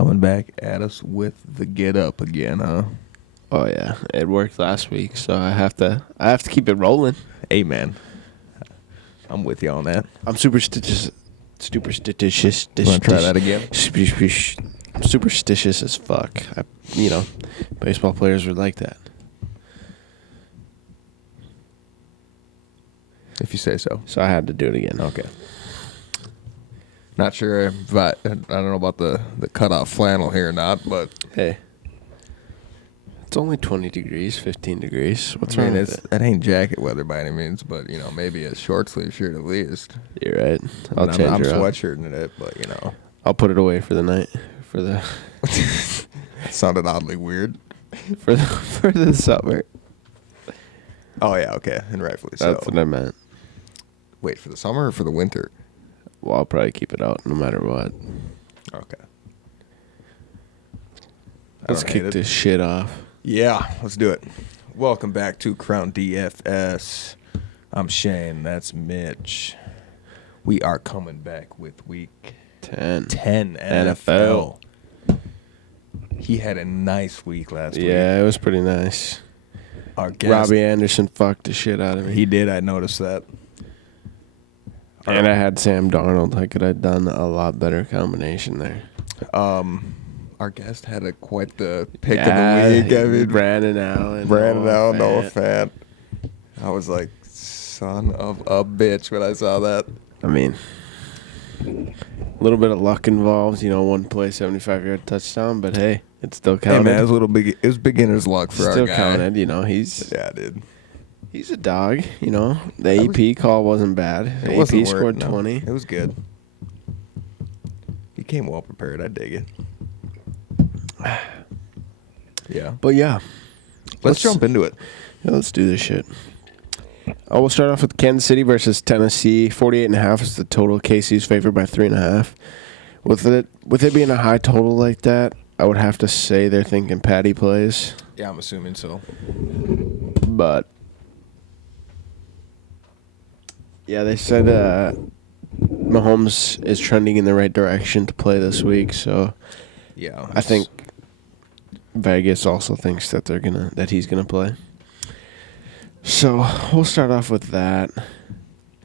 Coming back at us with the get up again, huh? Oh yeah, it worked last week, so I have to keep it rolling. Hey, man. I'm with you on that. I'm superstitious. Superstitious. You want to try that again? Superstitious as fuck. Baseball players were like that. If you say so. So I had to do it again. Okay. Not sure, but I don't know about the cutoff flannel here or not, but Hey, it's only 20 degrees, 15 degrees. What's I mean, wrong with it? that ain't jacket weather by any means, but maybe a short sleeve shirt at least. You're right. I'm change her out. sweatshirting it, but I'll put it away for the night. For the it sounded oddly weird. for the summer. Oh yeah, okay, and rightfully so. That's what I meant. Wait, for the summer or for the winter? Well, I'll probably keep it out no matter what. Okay. Let's kick this shit off. Yeah, let's do it. Welcome back to Crown DFS. I'm Shane. That's Mitch. We are coming back with week 10 NFL. He had a nice week last week. Yeah, it was pretty nice. Our guest, Robbie Anderson fucked the shit out of me. he did. I noticed that. And I had Sam Darnold. I could have done a lot better combination there. Our guest had quite the pick of the week. I mean, Brandon Allen. Noah Fant. I was like, son of a bitch when I saw that. I mean, a little bit of luck involved. One play, 75-yard touchdown. But hey, it still counted. Hey man, it was beginner's luck for our guy. Still counted. Dude. He's a dog. The AP call wasn't bad. AP scored 20. It was good. He came well prepared. I dig it. Yeah. But yeah. Let's jump into it. Yeah, let's do this shit. We'll start off with Kansas City versus Tennessee. 48.5 is the total. KC's favored by 3.5. With it being a high total like that, I would have to say they're thinking Patty plays. Yeah, I'm assuming so. But yeah, they said Mahomes is trending in the right direction to play this week. So yeah, I think Vegas also thinks that he's gonna play. So we'll start off with that.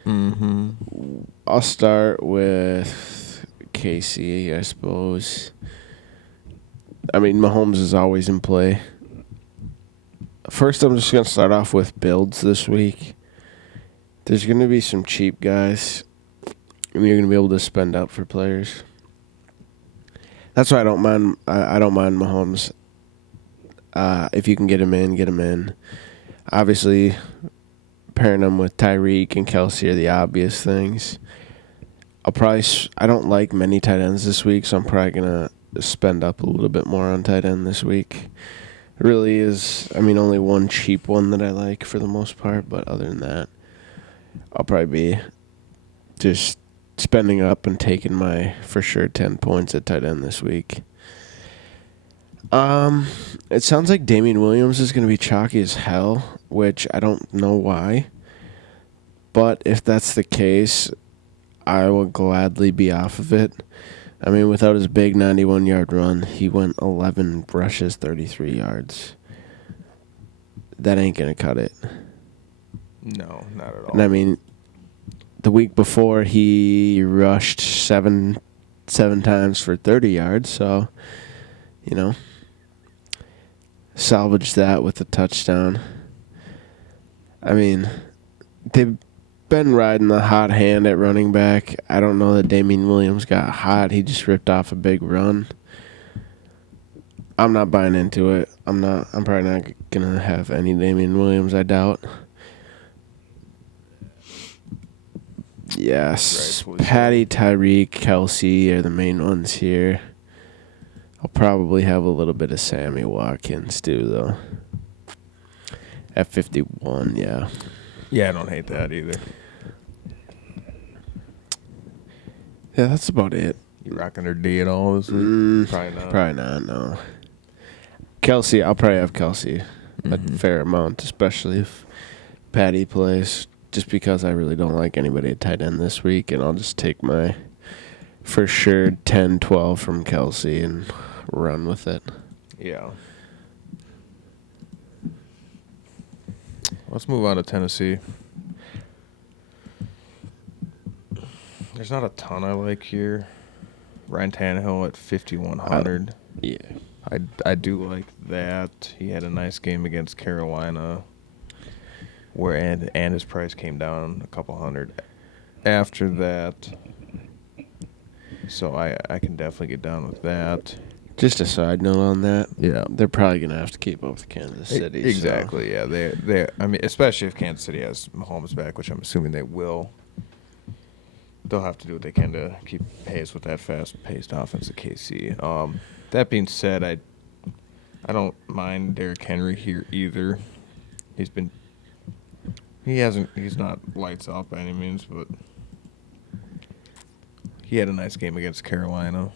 Mm-hmm. I'll start with KC, I suppose. I mean, Mahomes is always in play. First, I'm just gonna start off with builds this week. There's gonna be some cheap guys, and you're gonna be able to spend up for players. That's why I don't mind. I don't mind Mahomes. If you can get him in, get him in. Obviously, pairing him with Tyreek and Kelsey are the obvious things. I don't like many tight ends this week, so I'm probably gonna spend up a little bit more on tight end this week. It really is. I mean, only one cheap one that I like for the most part, but other than that, I'll probably be just spending up and taking my, for sure, 10 points at tight end this week. It sounds like Damian Williams is going to be chalky as hell, which I don't know why. But if that's the case, I will gladly be off of it. I mean, without his big 91-yard run, he went 11 rushes, 33 yards. That ain't going to cut it. No, not at all. And I mean, the week before he rushed seven times for 30 yards, so salvage that with a touchdown. I mean, they've been riding the hot hand at running back. I don't know that Damian Williams got hot. He just ripped off a big run. I'm not buying into it. I'm probably not gonna have any Damian Williams, I doubt. Yes, Patty, Tyreek, Kelsey are the main ones here. I'll probably have a little bit of Sammy Watkins too, though. At 51, yeah. Yeah, I don't hate that either. Yeah, that's about it. You rocking their D at all this week? Probably not, no. Kelsey, I'll probably have Kelsey a fair amount, especially if Patty plays, just because I really don't like anybody at tight end this week, and I'll just take my for sure 10-12 from Kelsey and run with it. Yeah. Let's move on to Tennessee. There's not a ton I like here. Ryan Tannehill at 5,100. Yeah. I do like that. He had a nice game against Carolina, and his price came down a couple hundred after that. So I can definitely get down with that. Just a side note on that. Yeah. They're probably going to have to keep up with Kansas City. Exactly, yeah. They I mean, especially if Kansas City has Mahomes back, which I'm assuming they will. They'll have to do what they can to keep pace with that fast-paced offense at KC. That being said, I don't mind Derrick Henry here either. He's not lights out by any means, but he had a nice game against Carolina.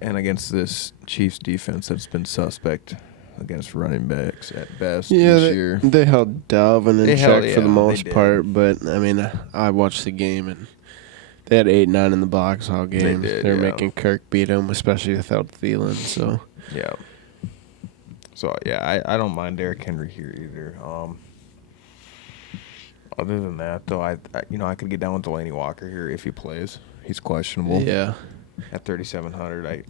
And against this Chiefs defense that's been suspect against running backs at best this year. They held Dalvin in check for the most part, but I mean, I watched the game and they had 8-9 in the box all game. They're making Kirk beat them, especially without Thielen. So yeah. So yeah, I don't mind Derrick Henry here either. Other than that, though, I could get down with Delaney Walker here if he plays. He's questionable. Yeah. At 3,700,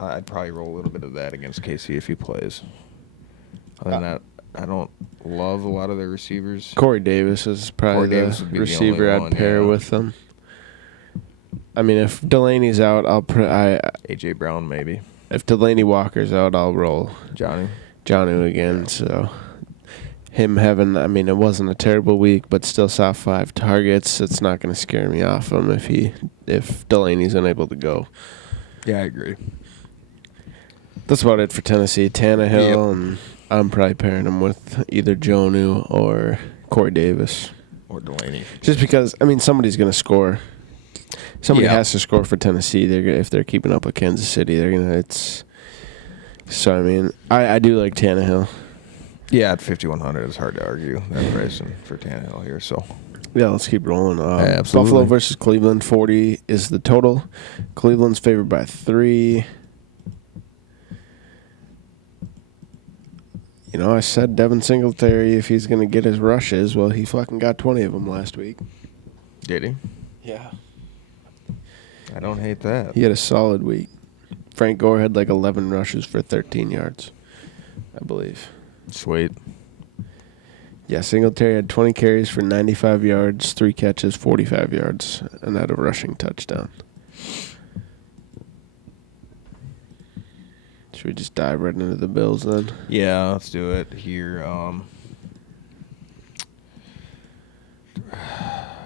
I'd probably roll a little bit of that against KC if he plays. Other than that, I don't love a lot of their receivers. Corey Davis is probably the receiver I'd pair with them. I mean, if Delaney's out, A.J. Brown maybe. If Delaney Walker's out, I'll roll Jonnu again. So him having, I mean, it wasn't a terrible week, but still saw 5 targets. It's not going to scare me off him if Delaney's unable to go. Yeah, I agree. That's about it for Tennessee. Tannehill, and I'm probably pairing him with either Jonnu or Corey Davis. Or Delaney. Just because, I mean, somebody's going to score. Somebody has to score for Tennessee. If they're keeping up with Kansas City, they're going to. So, I mean, I do like Tannehill. Yeah, at 5,100, it's hard to argue that pricing for Tannehill here. So yeah, let's keep rolling. Absolutely. Buffalo versus Cleveland, 40 is the total. Cleveland's favored by 3. You know, I said Devin Singletary, if he's going to get his rushes, well, he fucking got 20 of them last week. Did he? Yeah. I don't hate that. He had a solid week. Frank Gore had like 11 rushes for 13 yards, I believe. Sweet. Yeah, Singletary had 20 carries for 95 yards, 3 catches, 45 yards, and had a rushing touchdown. Should we just dive right into the Bills then? Yeah, let's do it here.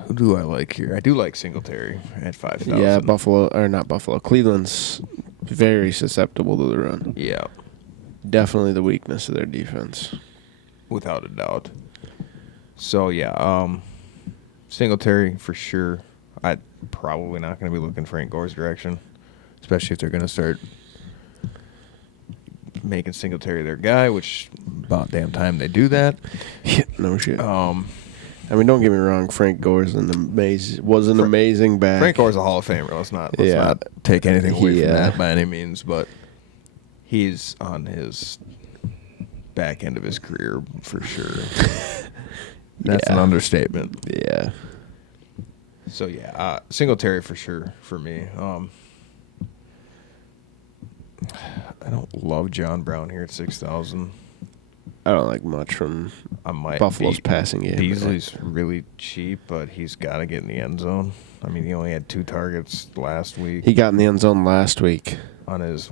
Who do I like here? I do like Singletary at 5,000. Yeah, Cleveland's very susceptible to the run. Yeah. Definitely the weakness of their defense. Without a doubt. So, yeah, Singletary for sure. I'm probably not going to be looking Frank Gore's direction, especially if they're going to start making Singletary their guy, which about damn time they do that. Yeah, no shit. I mean, don't get me wrong. Frank Gore's was an amazing back. Frank Gore's a Hall of Famer. Let's not take anything away from that by any means, but he's on his back end of his career for sure. That's an understatement. Yeah. So yeah, Singletary for sure for me. I don't love John Brown here at 6,000. I don't like much from Buffalo's passing game. Beasley's really cheap, but he's got to get in the end zone. I mean, he only had 2 targets last week. He got in the end zone last week. On his,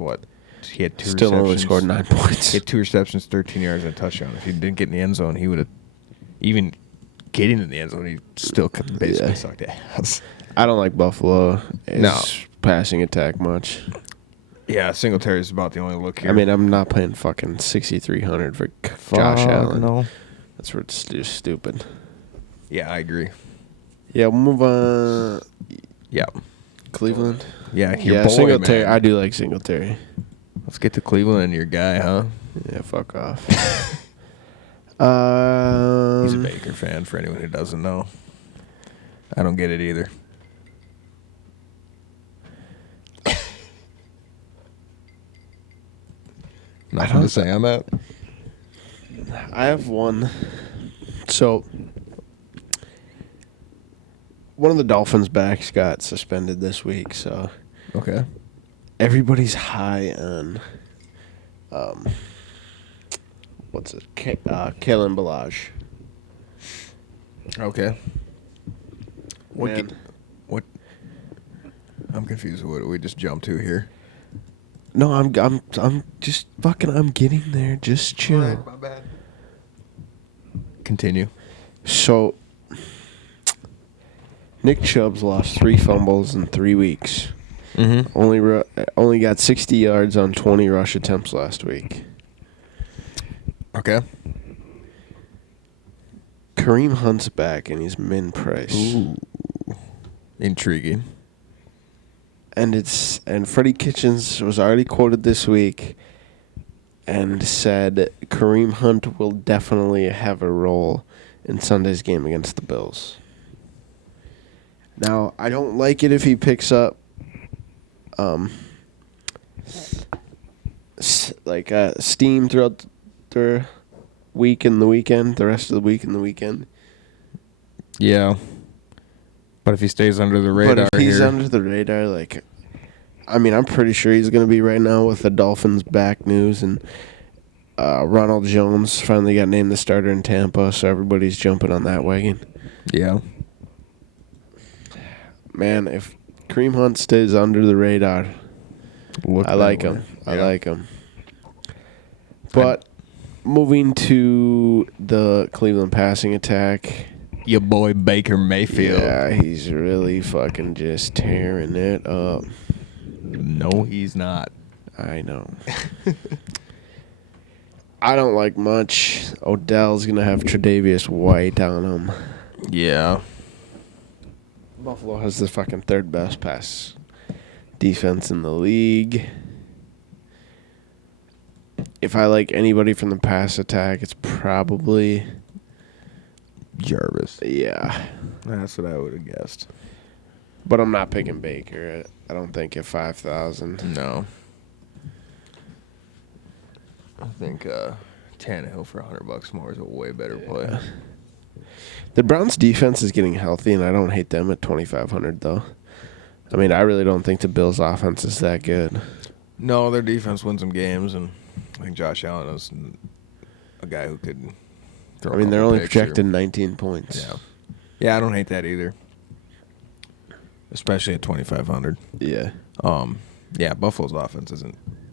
he had 2 Still receptions. only scored 9 points. He had 2 receptions, 13 yards, and a touchdown. If he didn't get in the end zone, he would have, even getting in the end zone, he still could basically sucked ass. I don't like Buffalo's passing attack much. Yeah, Singletary's about the only look here. I mean, I'm not paying fucking 6,300 for Josh Allen. No. That's just stupid. Yeah, I agree. Yeah, we'll move on. Yeah. Cleveland? Yeah, Singletary. Man. I do like Singletary. Let's get to Cleveland and your guy, huh? Yeah, fuck off. He's a Baker fan, for anyone who doesn't know. I don't get it either. Nothing to say on that. I have one. So, one of the Dolphins' backs got suspended this week, so Okay. everybody's high on, what's it? Kalen Balaj. Okay. Man. What? I'm confused. What do we just jump to here? No, I'm just fucking. I'm getting there. Just chill. My bad. Continue. So, Nick Chubb's lost 3 fumbles in 3 weeks. Mm-hmm. Only got 60 yards on 20 rush attempts last week. Okay. Kareem Hunt's back and he's min price. Ooh. Intriguing. And Freddie Kitchens was already quoted this week and said Kareem Hunt will definitely have a role in Sunday's game against the Bills. Now, I don't like it if he picks up steam throughout the week and the weekend, the rest of the week and the weekend. Yeah. But if he stays under the radar But if he's here, under the radar, I'm pretty sure he's going to be right now with the Dolphins back news, and Ronald Jones finally got named the starter in Tampa, so everybody's jumping on that wagon. yeah. Man, if Kareem Hunt stays under the radar, I like him. I like him. But moving to the Cleveland passing attack, Your boy Baker Mayfield. yeah, he's really fucking just tearing it up. No, he's not. I know. I don't like much. Odell's going to have Tre'Davious White on him. Yeah. Buffalo has the fucking third best pass defense in the league. If I like anybody from the pass attack, it's probably Jarvis. yeah. That's what I would have guessed. But I'm not picking Baker. I don't think at 5,000. No. I think Tannehill for $100 more is a way better play. The Browns' defense is getting healthy, and I don't hate them at 2,500 though. I mean, I really don't think the Bills' offense is that good. No, their defense wins some games, and I think Josh Allen is a guy who could throw. I mean, they're only picks here. projected 19 points. Yeah. Yeah, I don't hate that either. Especially at 2,500. Yeah. Yeah, Buffalo's offense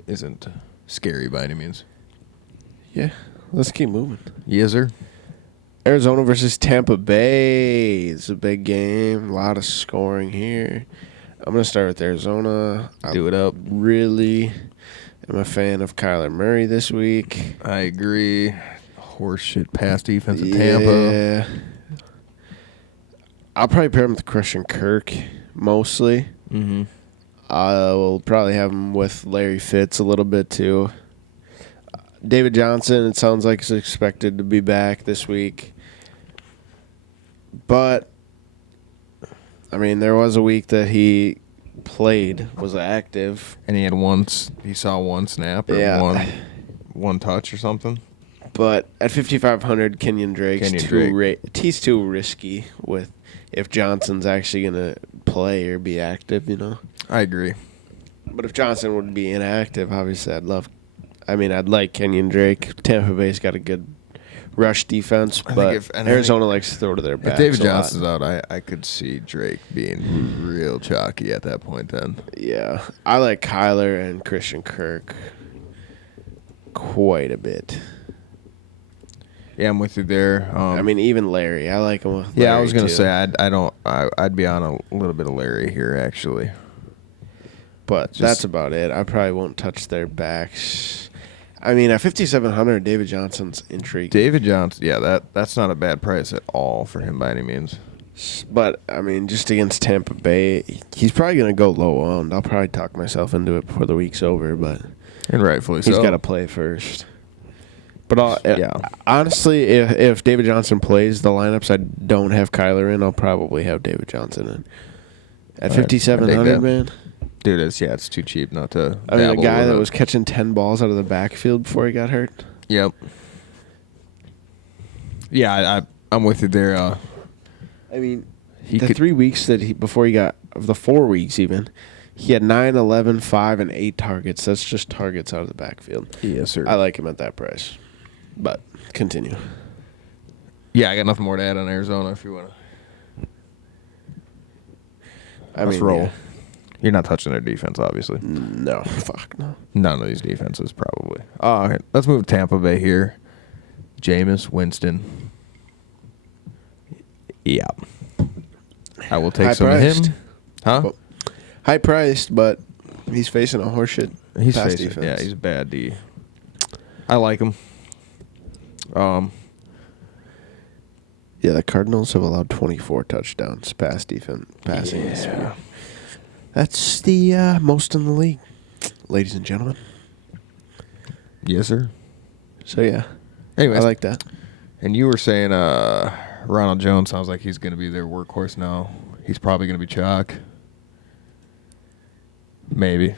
isn't scary by any means. Yeah. Let's keep moving. Yes, sir. Arizona versus Tampa Bay. It's a big game. A lot of scoring here. I'm going to start with Arizona. Do it up. Really am a fan of Kyler Murray this week. I agree. Horseshit pass defense at Tampa. Yeah. I'll probably pair him with Christian Kirk, mostly. Mm-hmm. I will probably have him with Larry Fitz a little bit, too. David Johnson, it sounds like he's expected to be back this week. But, I mean, there was a week that he played, was active. And he saw one snap or Yeah. one touch or something. But at 5,500, Kenyon Drake's he's too risky with if Johnson's actually going to play or be active, you know. I agree. But if Johnson would be inactive, obviously I'd like Kenyon Drake. Tampa Bay's got a good rush defense, but Arizona likes to throw to their backs. If David Johnson's out, I could see Drake being real chalky at that point then. Yeah. I like Kyler and Christian Kirk quite a bit. Yeah, I'm with you there. Even Larry. I like him with Larry. Yeah, I was gonna too. say I'd be on a little bit of Larry here actually. But that's about it. I probably won't touch their backs. I mean, at 5,700, David Johnson's intriguing. David Johnson, yeah, that's not a bad price at all for him by any means. But, I mean, just against Tampa Bay, he's probably going to go low owned. I'll probably talk myself into it before the week's over, but And rightfully he's so. got to play first. But honestly, if David Johnson plays the lineups I don't have Kyler in, I'll probably have David Johnson in. At 5,700, man. Dude, it's too cheap not to. I mean, a guy that was catching 10 balls out of the backfield before he got hurt. Yep. Yeah, I'm with you there. I mean, the 3 weeks before he got, of the 4 weeks even, he had 9, 11, 5, and 8 targets. That's just targets out of the backfield. Yes, sir. I like him at that price. But continue. Yeah, I got nothing more to add on Arizona if you want to. Let's roll. Yeah. You're not touching their defense, obviously. No, fuck no. None of these defenses, probably. Okay, let's move to Tampa Bay here. Jameis Winston. Yeah. I will take some of him. Huh? Well, high priced, but he's facing a horseshit pass defense. Yeah, he's a bad D. I like him. Yeah, the Cardinals have allowed 24 touchdowns passing this year. That's the most in the league, ladies and gentlemen. Yes, sir. So, yeah. Anyways, I like that. And you were saying Ronald Jones sounds like he's going to be their workhorse now. He's probably going to be chalk. Maybe.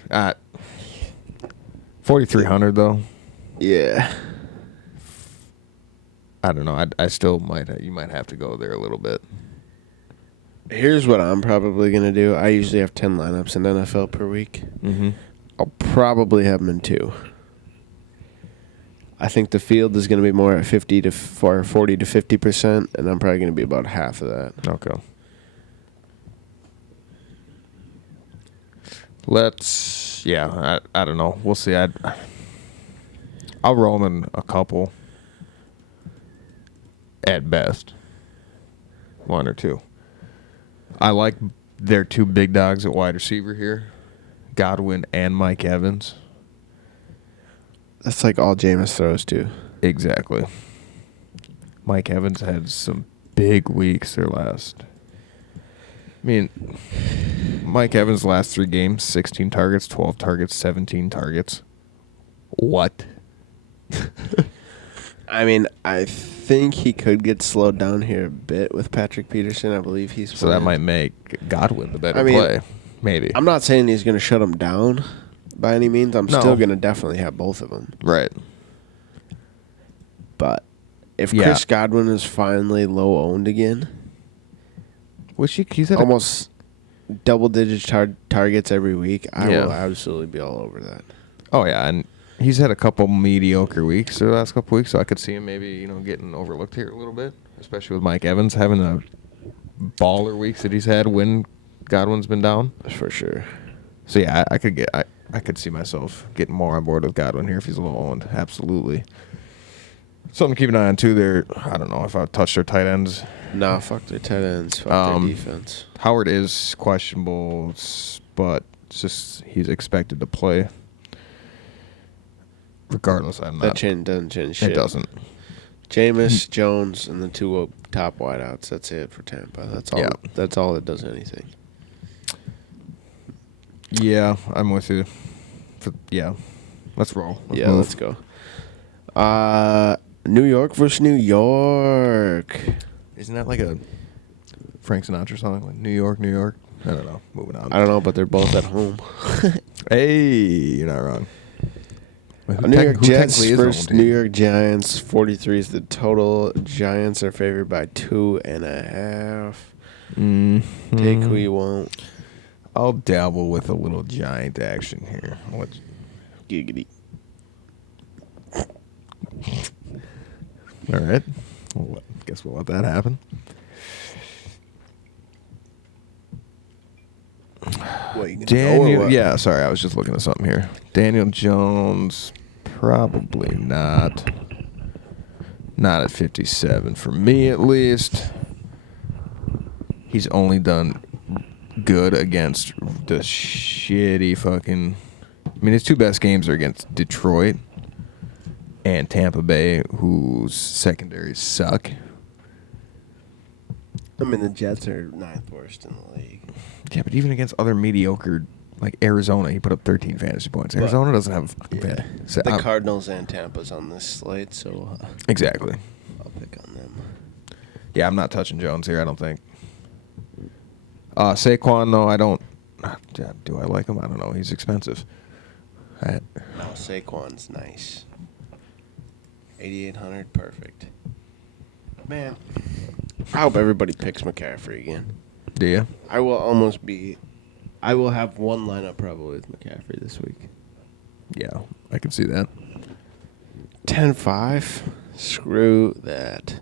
4,300, though. Yeah. I don't know. I still might. You might have to go there a little bit. Here's what I'm probably going to do. I usually have 10 lineups in NFL per week. Mm-hmm. I'll probably have them in 2. I think the field is going to be more at 40 to 50%, and I'm probably going to be about half of that. Okay. I don't know. We'll see. I'll roll in a couple at best. 1 or 2. I like their 2 big dogs at wide receiver here, Godwin and Mike Evans. That's like all Jameis throws to. Exactly. Mike Evans had some big weeks Mike Evans' last 3 games, 16 targets, 12 targets, 17 targets. What? I mean, I think he could get slowed down here a bit with Patrick Peterson. I believe he's so that might make Godwin the better play. Maybe. I'm not saying he's going to shut him down by any means. I'm still going to definitely have both of them. Right. But if Chris Godwin is finally low owned again, which he's had almost double-digit targets every week, I will absolutely be all over that. Oh, yeah, and he's had a couple mediocre weeks the last couple weeks, so I could see him maybe getting overlooked here a little bit, especially with Mike Evans having the baller weeks that he's had when Godwin's been down. For sure. So, yeah, I could see myself getting more on board with Godwin here if he's low owned. Absolutely. Something to keep an eye on, too. I don't know if I would touch their tight ends. Nah, fuck their tight ends. Fuck their defense. Howard is questionable, but it's just he's expected to play. Regardless, I'm not. That doesn't change shit. It doesn't. Jameis, Jones, and the 2 top wideouts. That's it for Tampa. That's all. Yeah. That's all that does anything. Yeah, I'm with you. Let's roll. Let's go. New York versus New York. Isn't that like a Frank Sinatra song? Like New York, New York? I don't know. Moving on. I don't know, but they're both at home. Hey, you're not wrong. New York Jets versus New York Giants. 43 is the total. Giants are favored by 2.5. Mm-hmm. Take who you want. I'll dabble with a little Giant action here. Giggity. All right. Well, guess we'll let that happen. Yeah, sorry, I was just looking at something here. Daniel Jones, probably not. Not at 57 for me, at least. He's only done good against the shitty fucking. His 2 best games are against Detroit and Tampa Bay, whose secondaries suck. The Jets are 9th worst in the league. Yeah, but even against other mediocre Like Arizona, he put up 13 fantasy points. Arizona doesn't have a fucking Yeah. fan. So, The Cardinals and Tampa's on this slate, so exactly. I'll pick on them. Yeah, I'm not touching Jones here, I don't think. Saquon, though, I don't. Do I like him? I don't know. He's expensive. No, Saquon's nice. 8,800, perfect. Man, I hope everybody picks McCaffrey again. Do you? I will have one lineup probably with McCaffrey this week. Yeah, I can see that. 10-5. Screw that.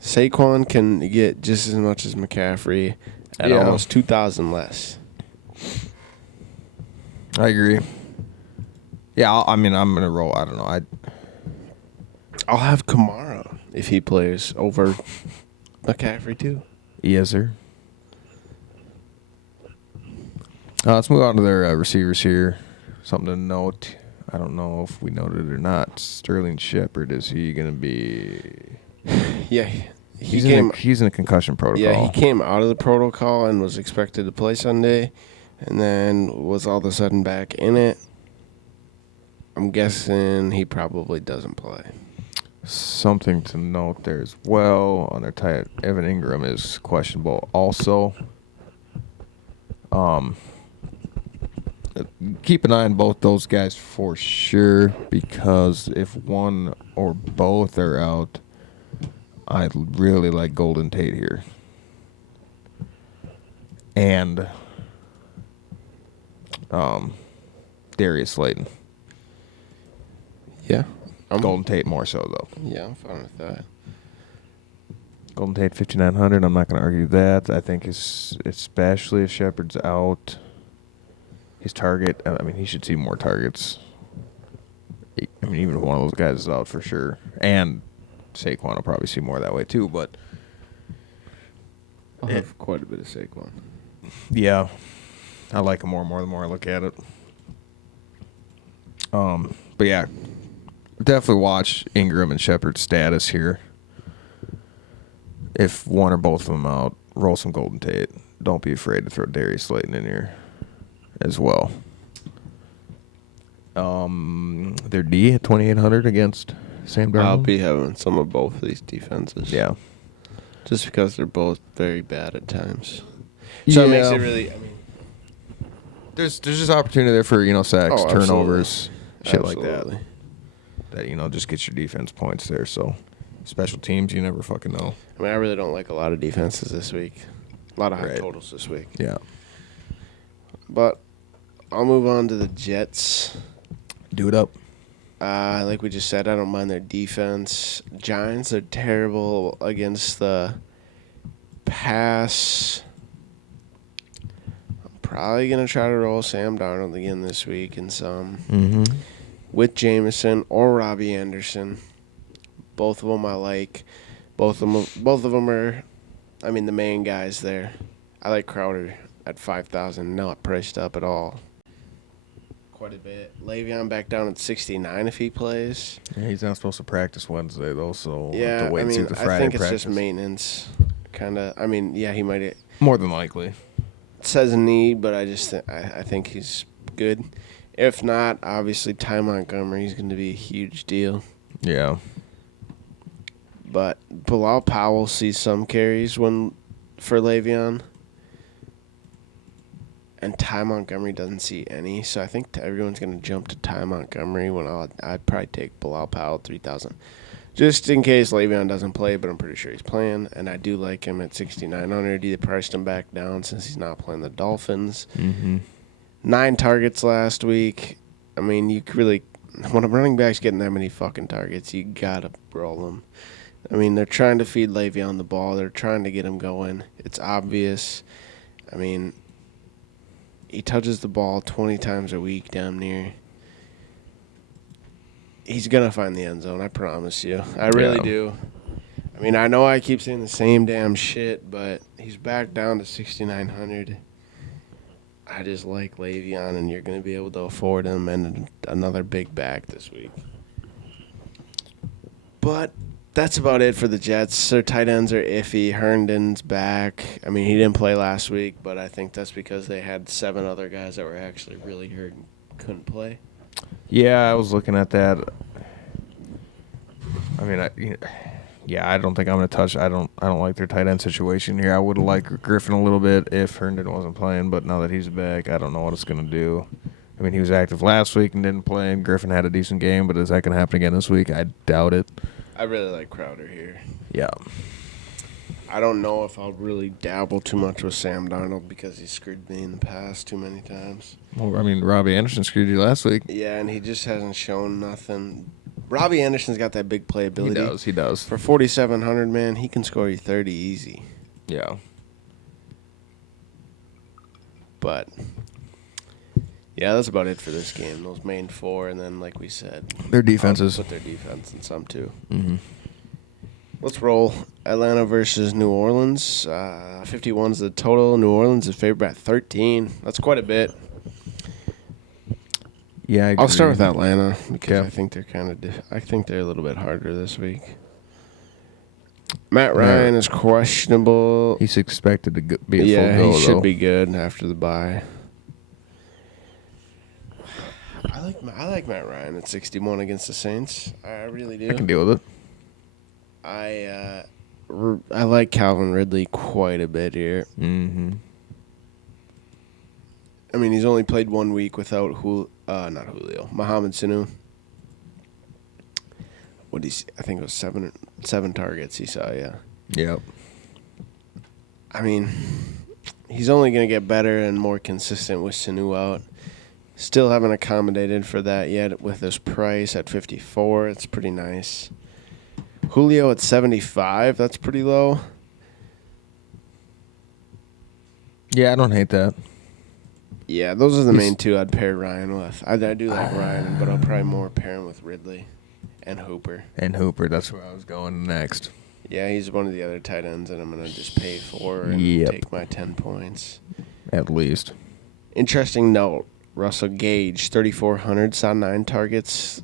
Saquon can get just as much as McCaffrey at almost 2,000 less. I agree. Yeah, I'm going to roll. I don't know. I'll have Kamara if he plays over McCaffrey too. Yes, sir. Let's move on to their receivers here. Something to note. I don't know if we noted it or not. Sterling Shepard, is he going to be... Yeah, he's in a concussion protocol. Yeah, he came out of the protocol and was expected to play Sunday, and then was all of a sudden back in it. I'm guessing he probably doesn't play. Something to note there as well on their tight. Evan Ingram is questionable also. Keep an eye on both those guys for sure, because if one or both are out, I really like Golden Tate here. And Darius Slayton. Yeah. Golden Tate more so, though. Yeah, I'm fine with that. Golden Tate 5,900. I'm not going to argue that. I think especially if Shepard's out, his target. I mean, he should see more targets. I mean, even if one of those guys is out for sure, and Saquon will probably see more that way too. But I'll have quite a bit of Saquon. Yeah, I like him more and more the more I look at it. But yeah, definitely watch Ingram and Shepard's status here. If one or both of them out, roll some Golden Tate. Don't be afraid to throw Darius Slayton in here as well. Their D at 2,800 against Sam Darnold. I'll be having some of both of these defenses. Yeah. Just because they're both very bad at times. So it makes it really, I mean... There's just opportunity there for, sacks, turnovers, shit like that. That, just gets your defense points there. So, special teams, you never fucking know. I mean, I really don't like a lot of defenses this week. A lot of high totals this week. Yeah. But I'll move on to the Jets. Do it up. Like we just said, I don't mind their defense. Giants are terrible against the pass. I'm probably going to try to roll Sam Darnold again this week and some. Mm-hmm. With Jameson or Robbie Anderson. Both of them I like. Both of them are, I mean, the main guys there. I like Crowder at 5,000, not priced up at all. Quite a bit. Le'Veon back down at 69 if he plays. Yeah, he's not supposed to practice Wednesday, though, so we'll yeah, have to wait and see the Friday I think practice. it's just maintenance. Kind of. I mean, yeah, he might. More than likely. It says a need, but I think he's good. If not, obviously, Ty Montgomery is going to be a huge deal. Yeah. But Bilal Powell sees some carries for Le'Veon. And Ty Montgomery doesn't see any, so I think everyone's going to jump to Ty Montgomery when I'd probably take Bilal Powell 3,000. Just in case Le'Veon doesn't play, but I'm pretty sure he's playing. And I do like him at 6,900. They priced him back down since he's not playing the Dolphins. Mm-hmm. 9 targets last week. I mean, you really, when a running back's getting that many fucking targets, you got to roll them. I mean, they're trying to feed Le'Veon the ball. They're trying to get him going. It's obvious. I mean, he touches the ball 20 times a week damn near. He's going to find the end zone, I promise you. I really do. I mean, I know I keep saying the same damn shit, but he's back down to 6,900. I just like Le'Veon, and you're going to be able to afford him and another big back this week. But That's about it for the Jets. Their tight ends are iffy. Herndon's back. I mean, he didn't play last week, but I think that's because they had 7 other guys that were actually really hurt and couldn't play. Yeah, I was looking at that. I mean, I don't think I'm gonna touch. I don't like their tight end situation here. I would like Griffin a little bit if Herndon wasn't playing, but now that he's back, I don't know what it's gonna do. I mean, he was active last week and didn't play, and Griffin had a decent game, but is that gonna happen again this week? I doubt it. I really like Crowder here. Yeah. I don't know if I'll really dabble too much with Sam Darnold because he screwed me in the past too many times. Well, I mean, Robbie Anderson screwed you last week. Yeah, and he just hasn't shown nothing. Robbie Anderson's got that big playability. He does. For 4,700, man, he can score you 30 easy. Yeah. But, yeah, that's about it for this game. Those main 4, and then, like we said, Their defenses. Put their defense in some, too. Mm-hmm. Let's roll. Atlanta versus New Orleans. 51's the total. New Orleans is favored by 13. That's quite a bit. Yeah, I'll start with Atlanta because Okay. I think they're I think they're a little bit harder this week. Matt Ryan is questionable. He's expected to be a full go, he should though. be good after the bye. I like Matt Ryan at 61 against the Saints. I really do. I can deal with it. I like Calvin Ridley quite a bit here. Mm-hmm. I mean, he's only played 1 week without Mohamed Sanu. I think it was seven targets he saw, yeah. Yep. I mean, he's only going to get better and more consistent with Sanu out. Still haven't accommodated for that yet with his price at 54. It's pretty nice. Julio at 75. That's pretty low. Yeah, I don't hate that. Yeah, those are the main 2 I'd pair Ryan with. I do like Ryan, but I'll probably more pair him with Ridley and Hooper. And Hooper, that's where I was going next. Yeah, he's one of the other tight ends that I'm going to just pay for and take my 10 points. At least. Interesting note, Russell Gage, 3,400, saw 9 targets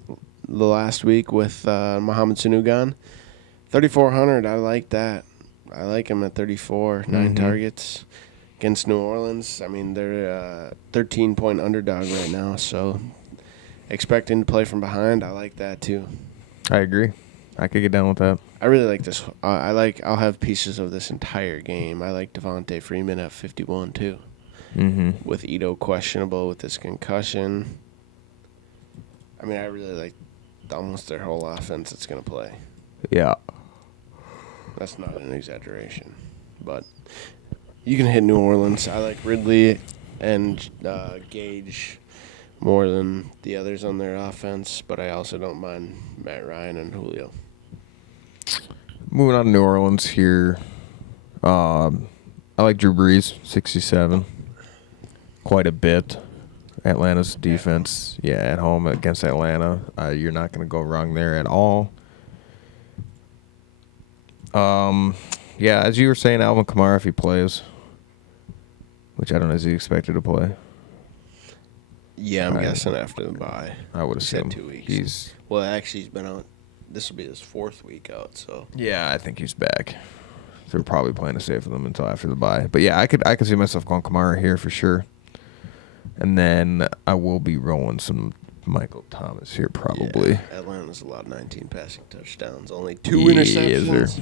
the last week with Mohamed Sanu gone. 3,400, I like that. I like him at 34, 9 targets against New Orleans. I mean, they're a 13-point underdog right now, so expecting to play from behind, I like that too. I agree. I could get down with that. I really like this. I'll have pieces of this entire game. I like Devontae Freeman at 51 too. Mm-hmm. With Ito questionable with his concussion. I mean, I really like almost their whole offense that's going to play. Yeah. That's not an exaggeration. But you can hit New Orleans. I like Ridley and Gage more than the others on their offense, but I also don't mind Matt Ryan and Julio. Moving on to New Orleans here. I like Drew Brees, 67. Quite a bit. Atlanta's defense, at home against Atlanta. You're not going to go wrong there at all. As you were saying, Alvin Kamara, if he plays, which I don't know, is he expected to play? Yeah, I'm guessing after the bye. I would He said assume 2 weeks. he's. Well, actually, he's been out. This will be his 4th week out, so. Yeah, I think he's back. They're probably playing to save them until after the bye. But yeah, I could see myself going Kamara here for sure. And then I will be rolling some Michael Thomas here probably. Yeah, Atlanta's allowed 19 passing touchdowns, only 2 interceptions.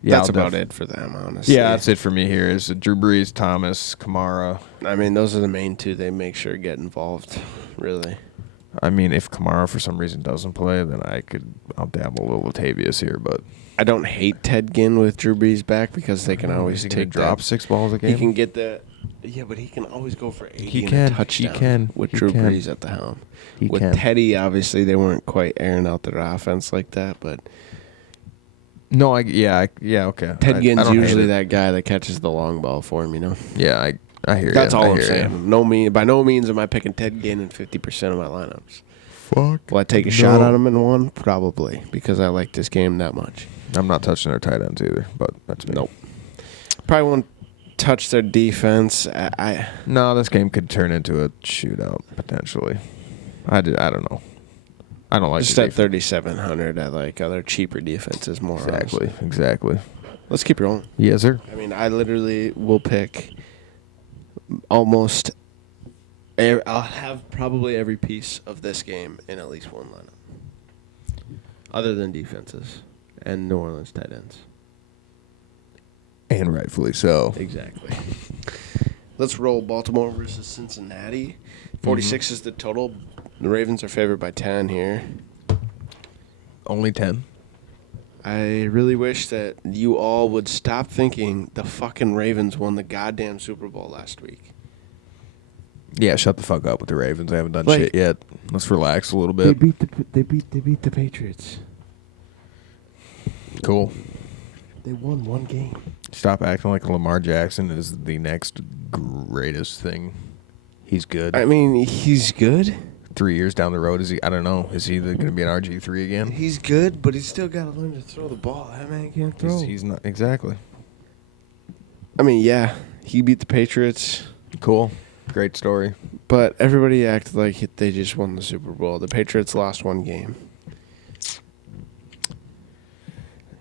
Yeah, That's about it for them, honestly. Yeah, that's it for me here. Is Drew Brees, Thomas, Kamara. I mean, those are the main 2 they make sure get involved, really. I mean, if Kamara for some reason doesn't play, then I'll dabble a little Latavius here, but I don't hate Ted Ginn with Drew Brees back because they can always take drop 6 balls a game. He can get the. Yeah, but he can always go for 80 He and can. a touchdown He can. with He Drew can. Brees at the helm. He With can. Teddy, obviously, they weren't quite airing out their offense like that, but No, okay. Ted Ginn's don't hate usually it. that guy that catches the long ball for him, you know? Yeah, I hear you. That's all I I'm hear saying. By no means am I picking Ted Ginn in 50% of my lineups. Fuck. Will I take a shot at him in one? Probably, because I like this game that much. I'm not touching their tight ends either, but that's me. Nope. Probably won't touch their defense. No, this game could turn into a shootout potentially. I don't know. I don't like just the at defense. 3,700 at like other cheaper defenses more. Exactly. Let's keep rolling. Yes, sir. I mean, I literally will pick almost. I'll have probably every piece of this game in at least one lineup, other than defenses and New Orleans tight ends. And rightfully so. Exactly. Let's roll Baltimore versus Cincinnati. 46 is the total. The Ravens are favored by 10 here. Only 10. I really wish that you all would stop thinking the fucking Ravens won the goddamn Super Bowl last week. Yeah, shut the fuck up with the Ravens. They haven't done Like- shit yet. Let's relax a little They bit. beat the Patriots. Cool. They won one game. Stop acting like Lamar Jackson is the next greatest thing. He's good. I mean, he's good. 3 years down the road, is he? I don't know. Is he going to be an RG3 again? He's good, but he's still got to learn to throw the ball. That man can't throw. He's not exactly. I mean, yeah, he beat the Patriots, Cool. Great story. but everybody acted like they just won the Super Bowl. The Patriots lost one game.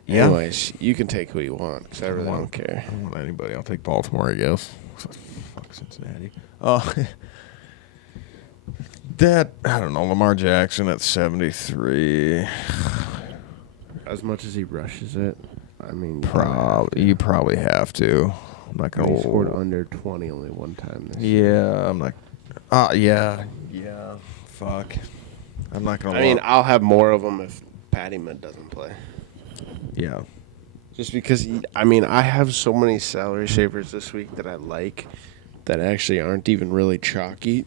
Yeah. Anyways, you can take who you want because I really don't care. I don't want anybody. I'll take Baltimore, I guess. Fuck Cincinnati. That, I don't know, Lamar Jackson at 73. As much as he rushes it, I mean, You probably have to. I'm not going he to. scored under 20 only one time this year. Yeah, I'm not. Yeah. Fuck. I'm not going to. I mean, I'll have more of them if Patty Mid doesn't play. yeah. Just because, I have so many salary savers this week that I like that actually aren't even really chalky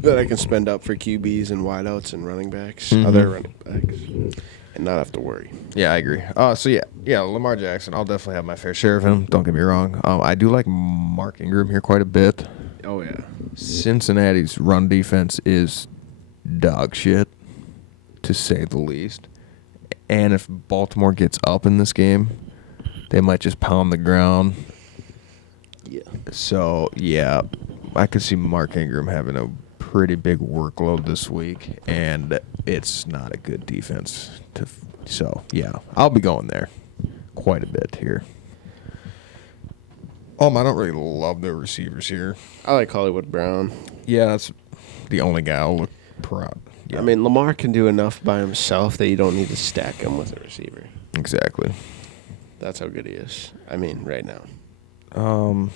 that I can spend up for QBs and wideouts and running backs, other running backs, and not have to worry. Yeah, I agree. Yeah, Lamar Jackson. I'll definitely have my fair share of him. Don't get me wrong. I do like Mark Ingram here quite a bit. Oh, yeah. Cincinnati's run defense is dog shit, to say the least. And if Baltimore gets up in this game, they might just pound the ground. Yeah. So, yeah, I could see Mark Ingram having a pretty big workload this week, and it's not a good defense. So, yeah, I'll be going there quite a bit here. I don't really love their receivers here. I like Hollywood Brown. Yeah, that's the only guy I'll look proud. Yeah. I mean, Lamar can do enough by himself that you don't need to stack him with a receiver. Exactly. That's how good he is. I mean, right now.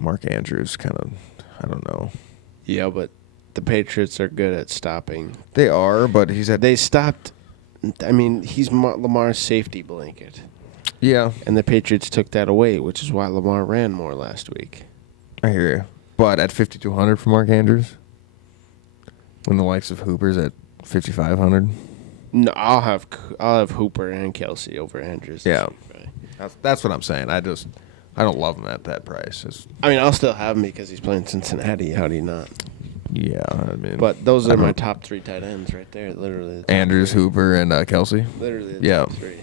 Mark Andrews kind of, I don't know. Yeah, but the Patriots are good at stopping. They are, but They stopped. I mean, he's Lamar's safety blanket. Yeah, And the Patriots took that away, which is why Lamar ran more last week. I hear you. But at 5,200 for Mark Andrews, when the likes of Hooper's at 5,500. No, I'll have Hooper and Kelsey over Andrews. this Yeah. week, right? That's what I'm saying. I don't love him at that price. I mean, I'll still have him because he's playing Cincinnati. How do you not? Yeah, I mean. But those I are my don't- top three tight ends right there. Literally. The top Andrews, three. Hooper, and Kelsey. Literally the Yeah. top three.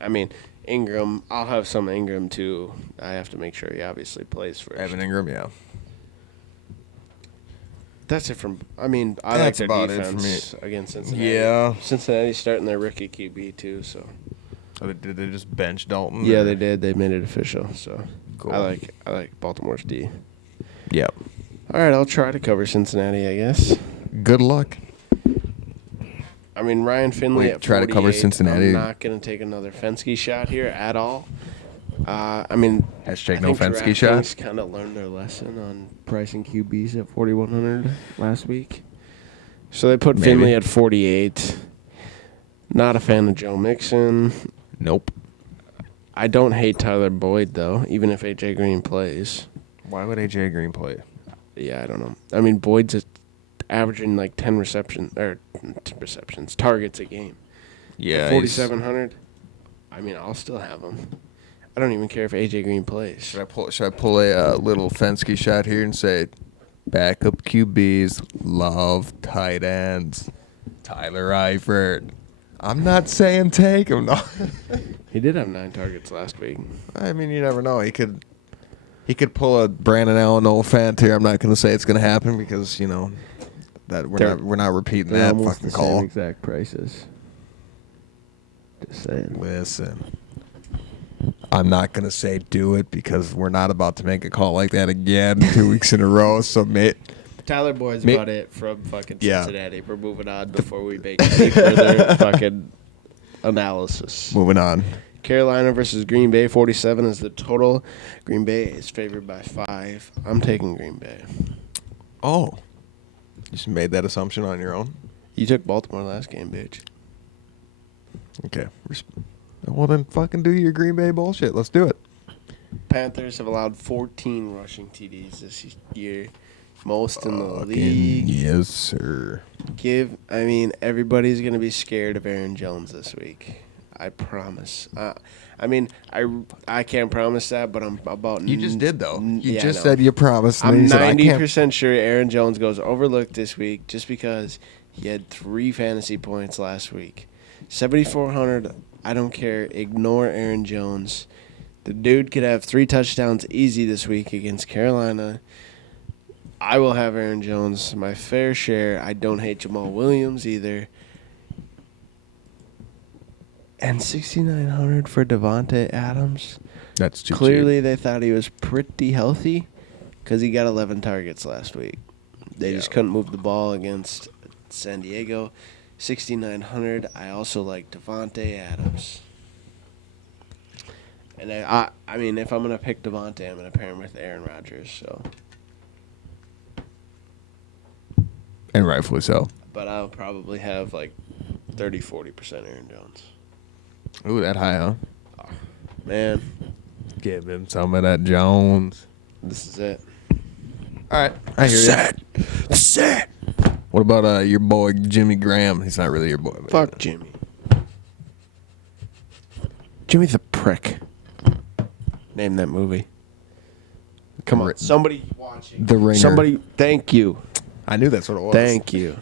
I mean, Ingram. I'll have some Ingram too. I have to make sure he obviously plays first. Evan Ingram, yeah. That's it from. I mean, I That's like their about it for defense against Cincinnati. Yeah. Cincinnati's starting their rookie QB too, so. Oh, did they just bench Dalton? Yeah, or- they did. They made it official. So. Cool. I like Baltimore's D. Yeah. All right, I'll try to cover Cincinnati, I guess. Good luck. I mean, Ryan Finley Wait, at try to cover 48. Cincinnati. I'm not going to take another Fensky shot here at all. I mean, Hashtag I no think Fensky shot. DraftKings kind of learned their lesson on pricing QBs at 4,100 last week. So they put Maybe. Finley at 48. Not a fan of Joe Mixon. Nope. I don't hate Tyler Boyd, though, even if A.J. Green plays. Why would AJ Green play? Yeah, I don't know. I mean, Boyd's averaging like 10 targets a game. Yeah. 4,700. I mean, I'll still have him. I don't even care if AJ Green plays. Should I pull a little Fensky shot here and say, backup QBs love tight ends. Tyler Eifert. I'm not saying take him. No. He did have 9 targets last week. I mean, you never know. He could. He could pull a Brandon Allen Oliphant here. I'm not going to say it's going to happen because, that we're not repeating They're that almost fucking the call. same exact prices. Just saying. Listen. I'm not going to say do it because we're not about to make a call like that again 2 weeks in a row. So, mate. Tyler Boyd's about it from fucking Yeah. Cincinnati. We're moving on before we make any further fucking analysis. Moving on. Carolina versus Green Bay, 47 is the total. Green Bay is favored by 5. I'm taking Green Bay. Oh. You just made that assumption on your own? You took Baltimore last game, bitch. Okay. Well, then fucking do your Green Bay bullshit. Let's do it. Panthers have allowed 14 rushing TDs this year. Most in the league. Yes, sir. Everybody's going to be scared of Aaron Jones this week. I promise. I can't promise that, but I'm about... You just did, though. You just no. said you promised. And I'm then you said, 90% sure Aaron Jones goes overlooked this week just because he had 3 fantasy points last week. 7,400, I don't care. Ignore Aaron Jones. The dude could have 3 touchdowns easy this week against Carolina. I will have Aaron Jones my fair share. I don't hate Jamal Williams either. And 6,900 for Devontae Adams. That's too Clearly, cheap. they thought he was pretty healthy because he got 11 targets last week. They just couldn't move the ball against San Diego. 6,900. I also like Devontae Adams. And if I'm going to pick Devontae, I'm going to pair him with Aaron Rodgers. So, And rightfully so. but I'll probably have like 30-40% Aaron Jones. Ooh, that high, huh? Man, Give him some of that Jones. this is it. All right. I hear you. Set. What about your boy Jimmy Graham? He's not really your boy. But Fuck Jimmy. Jimmy the Prick. Name that movie. Come on. Somebody watching. The Ringer. Somebody, thank you. I knew that's what it was. Thank you.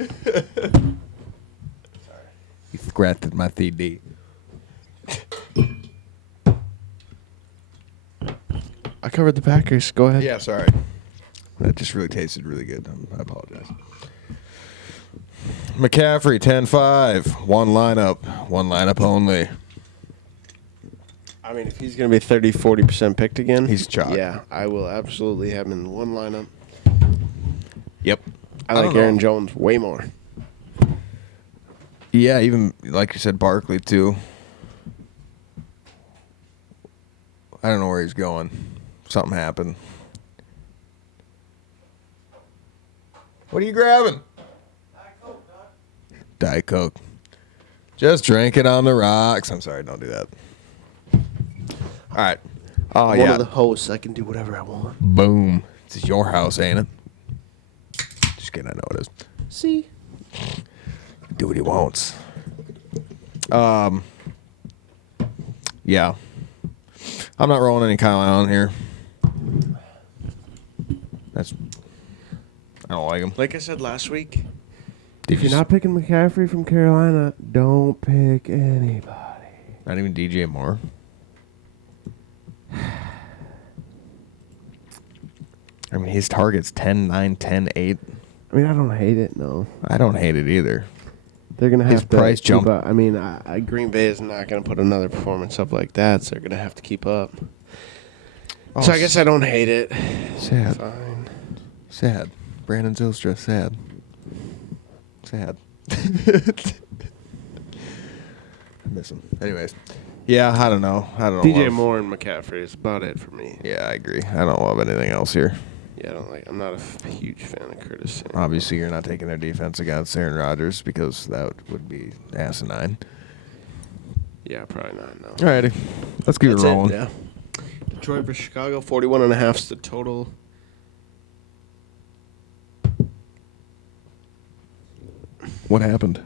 You scratched my CD. I covered the Packers. Go ahead. Yeah, sorry. That just really tasted really good. I apologize. McCaffrey, 10-5. One lineup only. I mean, if he's going to be 30-40% picked again, He's chalk. Yeah, I will absolutely have him in one lineup. Yep. I don't like know. Aaron Jones way more. Yeah, even like you said, Barkley too. I don't know where he's going. Something happened. What are you grabbing? Diet Coke. Just drink it on the rocks. I'm sorry, don't do that. All right. Oh, I'm yeah. one of the hosts. I can do whatever I want. Boom. This is your house, ain't it? Just kidding. I know it is. See? Do what he wants. Yeah. I'm not rolling any Kyle Allen here. I don't like him. Like I said last week, Did if you're you not picking McCaffrey from Carolina, don't pick anybody. Not even DJ Moore. I mean, his target's 10, 9, 10, 8. I mean, I don't hate it, no. I don't hate it either. They're going to have His to price keep jump- up. I mean, Green Bay is not going to put another performance up like that, so they're going to have to keep up. Oh, So I guess I don't hate it. sad. Fine. Sad. Brandon Zylstra, sad. Sad. I miss him. Anyways. Yeah, I don't know. DJ love- Moore and McCaffrey is about it for me. Yeah, I agree. I don't love anything else here. Yeah, I'm not a huge fan of Curtis Samuel. Obviously, you're not taking their defense against Aaron Rodgers because that would be asinine. Yeah, probably not, no. Alrighty. Let's keep it rolling. Yeah. Detroit versus Chicago, 41.5 is the total. What happened?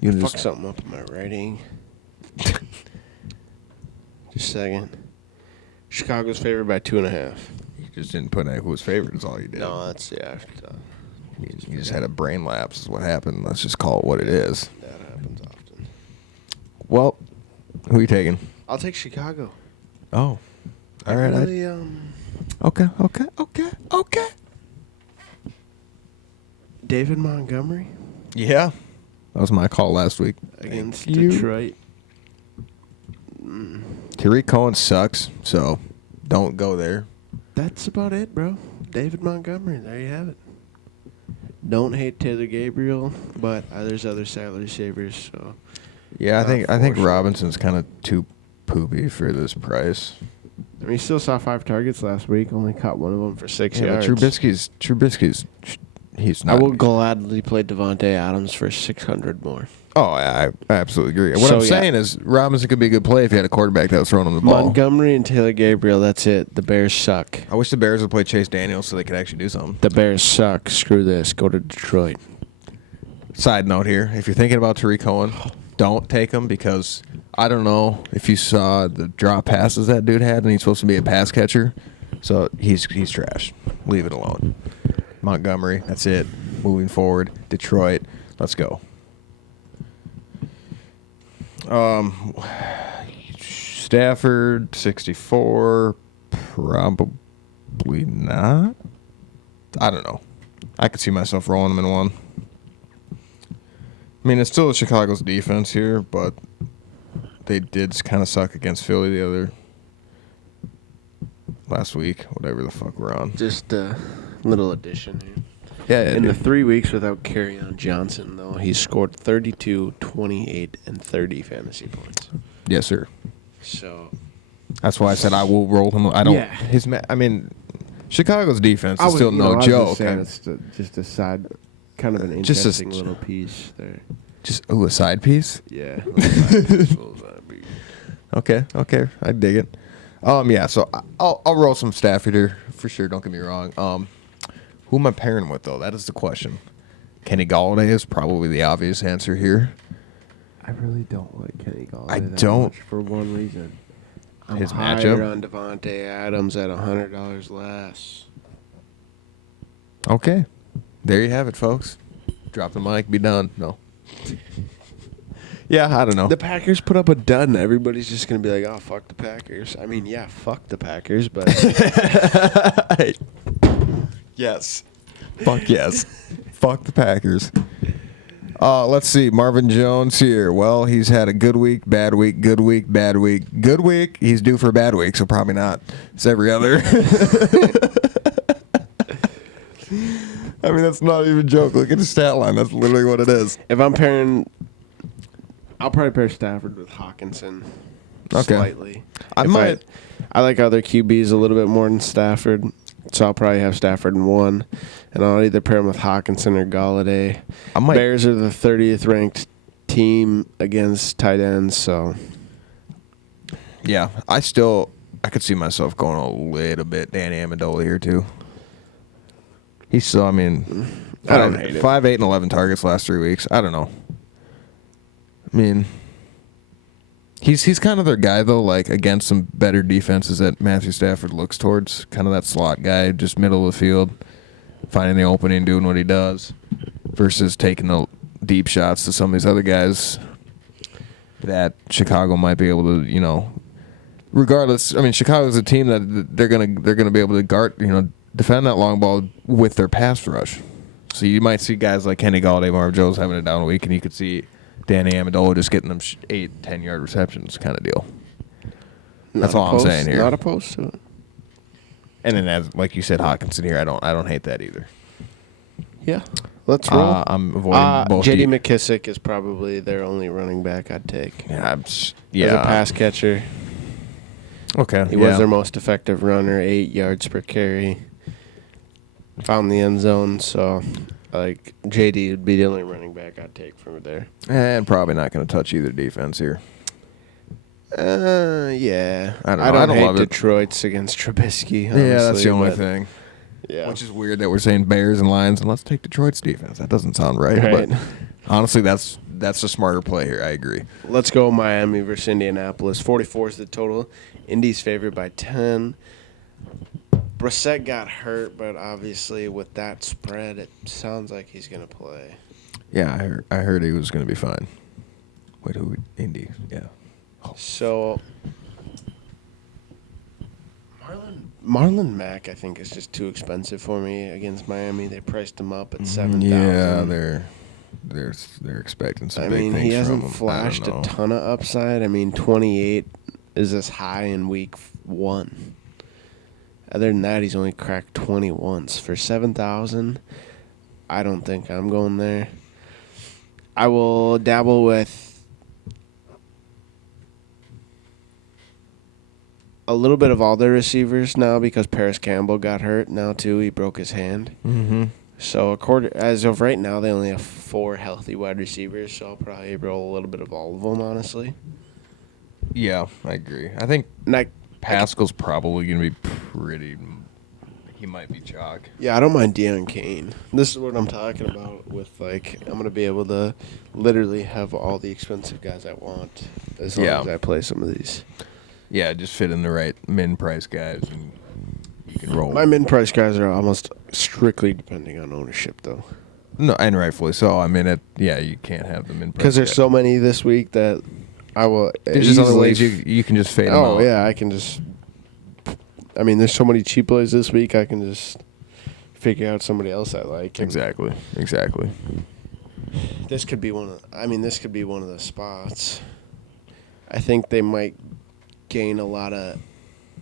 You Fuck just something up in my writing. Just a second. Chicago's favored by 2.5. you just didn't put who was favorite is all you did. No, that's yeah. You just had a brain lapse is what happened. Let's just call it what it is. That happens often. Well, who are you taking? I'll take Chicago. Oh. All right. Really, Okay. David Montgomery Yeah. That was my call last week. against Thank you. Detroit. Tariq Cohen sucks, so don't go there. That's about it, bro. David Montgomery. There you have it. Don't hate Taylor Gabriel, but there's other salary savers. So Yeah, I think for sure. Robinson's kind of too poopy for this price. I mean, he still saw 5 targets last week. Only caught one of them for 6 Yeah, yards. but Trubisky's he's not. I will gladly play Devontae Adams for 600 more. Oh, I absolutely agree. What So, I'm yeah. saying is Robinson could be a good play if you had a quarterback that was throwing him the ball. Montgomery and Taylor Gabriel. That's it. The Bears suck. I wish the Bears would play Chase Daniels so they could actually do something. The Bears suck. Screw this. Go to Detroit. Side note here: if you're thinking about Tariq Cohen, don't take him because I don't know if you saw the drop passes that dude had, and he's supposed to be a pass catcher, so he's trash. Leave it alone. Montgomery, that's it. Moving forward, Detroit, let's go. Stafford 64, probably not. I don't know. I could see myself rolling him in one. I mean, it's still Chicago's defense here, but they did kind of suck against Philly the other last week, whatever the fuck we're on. Just a little addition here. Yeah, In the 3 weeks without Kerryon Johnson, though, he scored 32, 28, and 30 fantasy points. yes, sir. So That's why I said I will roll him. I don't. Yeah. I mean, Chicago's defense is still no joke. It's just a side, kind of an Just a- interesting little piece there. Just a side piece. Yeah. Little side piece. Okay, I dig it. Yeah. So I'll roll some Stafford here for sure. Don't get me wrong. Who am I pairing with though? That is the question. Kenny Galladay is probably the obvious answer here. I really don't like Kenny Galladay. I that don't. much for one reason. I'm His higher matchup? on Devontae Adams at $100 less. Okay, there you have it, folks. Drop the mic, be done. No. Yeah, I don't know. The Packers put up a dud, and everybody's just going to be like, oh, fuck the Packers. I mean, yeah, fuck the Packers, but Yes. Fuck yes. Fuck the Packers. Let's see. Marvin Jones here. Well, he's had a good week, bad week, good week, bad week. Good week. He's due for a bad week, so probably not. It's every other. I mean, that's not even a joke. Look at the stat line. That's literally what it is. if I'm pairing, I'll probably pair Stafford with Hawkinson Okay. slightly. I If might. I like other QBs a little bit more than Stafford, so I'll probably have Stafford in one, and I'll either pair him with Hawkinson or Galladay. I might. Bears are the 30th ranked team against tight ends, so Yeah, I could see myself going a little bit Danny Amendola here too. He's still, I mean, I don't hate it. 5, 8, and 11 targets last 3 weeks. I don't know. I mean, he's kind of their guy though. Like against some better defenses that Matthew Stafford looks towards, kind of that slot guy, just middle of the field, finding the opening, doing what he does, versus taking the deep shots to some of these other guys that Chicago might be able to, you know. Regardless, I mean, Chicago's a team that they're gonna be able to guard, you know, defend that long ball with their pass rush. So you might see guys like Kenny Galladay, Marvin Jones having a down week, and you could see Danny Amendola just getting them 8, 10-yard receptions kind of deal. That's all I'm saying here. Not opposed to it. And then, as like you said, Hawkinson here, I don't hate that either. Yeah, let's roll. I'm avoiding both. J.D. McKissick is probably their only running back I'd take. Yeah, As a pass catcher, Okay, he was their most effective runner, 8 yards per carry. Found the end zone, so like J.D. would be the only running back I'd take from there. and probably not going to touch either defense here. Yeah. I don't know. I don't hate love it. Detroit's against Trubisky. Yeah, that's honestly, the only but- thing. Yeah. Which is weird that we're saying Bears and Lions, and let's take Detroit's defense. That doesn't sound right. Right. But honestly, that's a smarter play here. I agree. Let's go Miami versus Indianapolis. 44 is the total. Indy's favored by 10. Brissett got hurt, but obviously with that spread, it sounds like he's going to play. Yeah, I heard he was going to be fine. Wait, who? Indy. Yeah. So Marlon Mack, I think, is just too expensive for me against Miami. They priced him up at 7,000. Yeah, they're expecting some big things he hasn't from him. flashed a ton of upside. 28 is as high in week 1. Other than that, he's only cracked 20 once. For 7,000, I don't think I'm going there. I will dabble with a little bit of all their receivers now because Paris Campbell got hurt now too. He broke his hand. Mm-hmm. So as of right now, they only have 4 healthy wide receivers. So I'll probably roll a little bit of all of them, honestly. Yeah, I agree. I think Pascal's probably going to be pretty. He might be chalk. Yeah, I don't mind Deion Kane. This is what I'm talking about with, I'm going to be able to literally have all the expensive guys I want as long as I play some of these. Yeah, just fit in the right min-price guys, and you can roll. My min-price guys are almost strictly depending on ownership, though. No, and rightfully so. You can't have them in because there's so many this week that I will. There's just other ways you can just fade them out. Oh yeah, I can just. There's so many cheap plays this week. I can just figure out somebody else I like. Exactly. This could be one of. This could be one of the spots. I think they might gain a lot of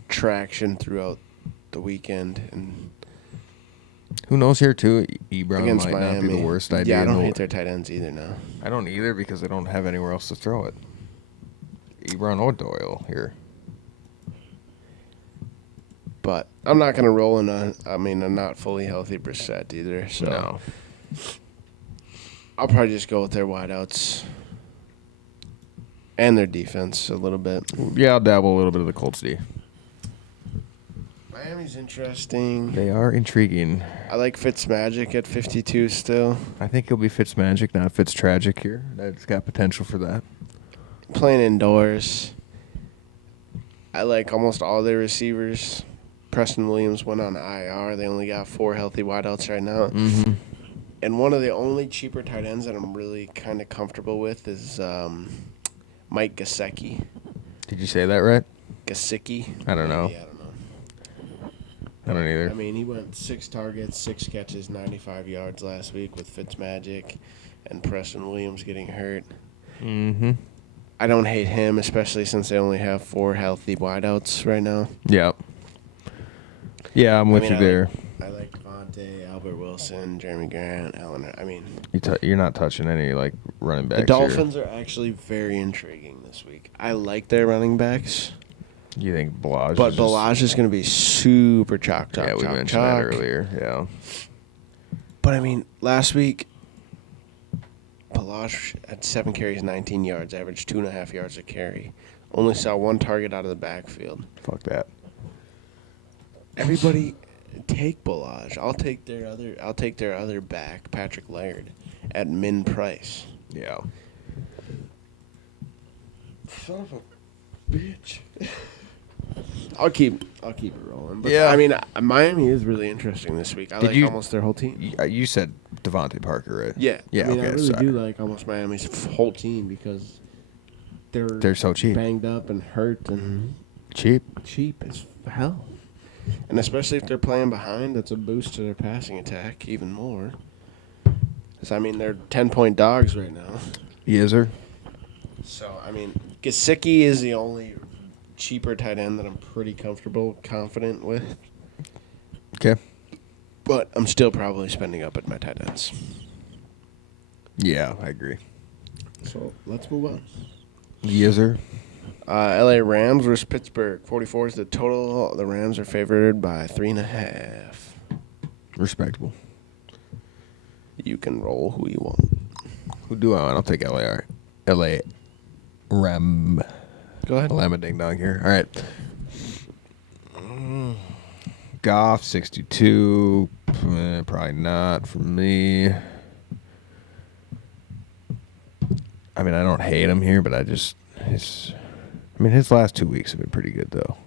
traction throughout the weekend and. Who knows here too? Ebron Against might Miami. not be the worst idea. Yeah, I don't hate their tight ends either now. I don't either because they don't have anywhere else to throw it. Ebron or Doyle here. But I'm not going to roll in a not fully healthy Brissett either. So no. I'll probably just go with their wideouts and their defense a little bit. Yeah, I'll dabble a little bit of the Colts D. Miami's interesting. They are intriguing. I like Fitzmagic at 52 still. I think he'll be Fitzmagic, not Fitztragic here. That's got potential for that. Playing indoors. I like almost all their receivers. Preston Williams went on IR. They only got 4 healthy wideouts right now. Mm-hmm. And one of the only cheaper tight ends that I'm really kind of comfortable with is Mike Gesicki. Did you say that right? Gesicki? I don't know. Yeah, I don't know. I don't either. He went 6 targets, 6 catches, 95 yards last week with Fitzmagic and Preston Williams getting hurt. Mm-hmm. I don't hate him, especially since they only have 4 healthy wideouts right now. Yep. Yeah, I'm with you there. I like Devontae, Albert Wilson, Jeremy Grant, Allen. You're not touching any running backs. The Dolphins are actually very intriguing this week. I like their running backs. You think Balaj? But Balaj is going to be super chalk. Yeah, we mentioned that earlier. Yeah. But last week, Balaj had 7 carries, 19 yards, averaged 2.5 yards a carry. Only saw 1 target out of the backfield. Fuck that. Everybody, take Balaj. I'll take their other back, Patrick Laird, at min price. Yeah. Son of a bitch. I'll keep it rolling. But yeah. Miami is really interesting this week. I like almost their whole team. You said Devontae Parker, right? Yeah. Yeah. I really do like almost Miami's whole team because they're so cheap, banged up and hurt and cheap as hell. And especially if they're playing behind, that's a boost to their passing attack even more. Because they're 10-point dogs right now. Yes, sir. So Gesicki is the only cheaper tight end that I'm pretty confident with. Okay. But I'm still probably spending up at my tight ends. Yeah, I agree. So let's move on. Yes, sir. LA Rams versus Pittsburgh. 44 is the total. The Rams are favored by 3.5. Respectable. You can roll who you want. Who do I want? I'll take LA Ram. Go ahead. Lama ding dong here. All right. Goff 62. Probably not for me. I don't hate him here, but his last 2 weeks have been pretty good though.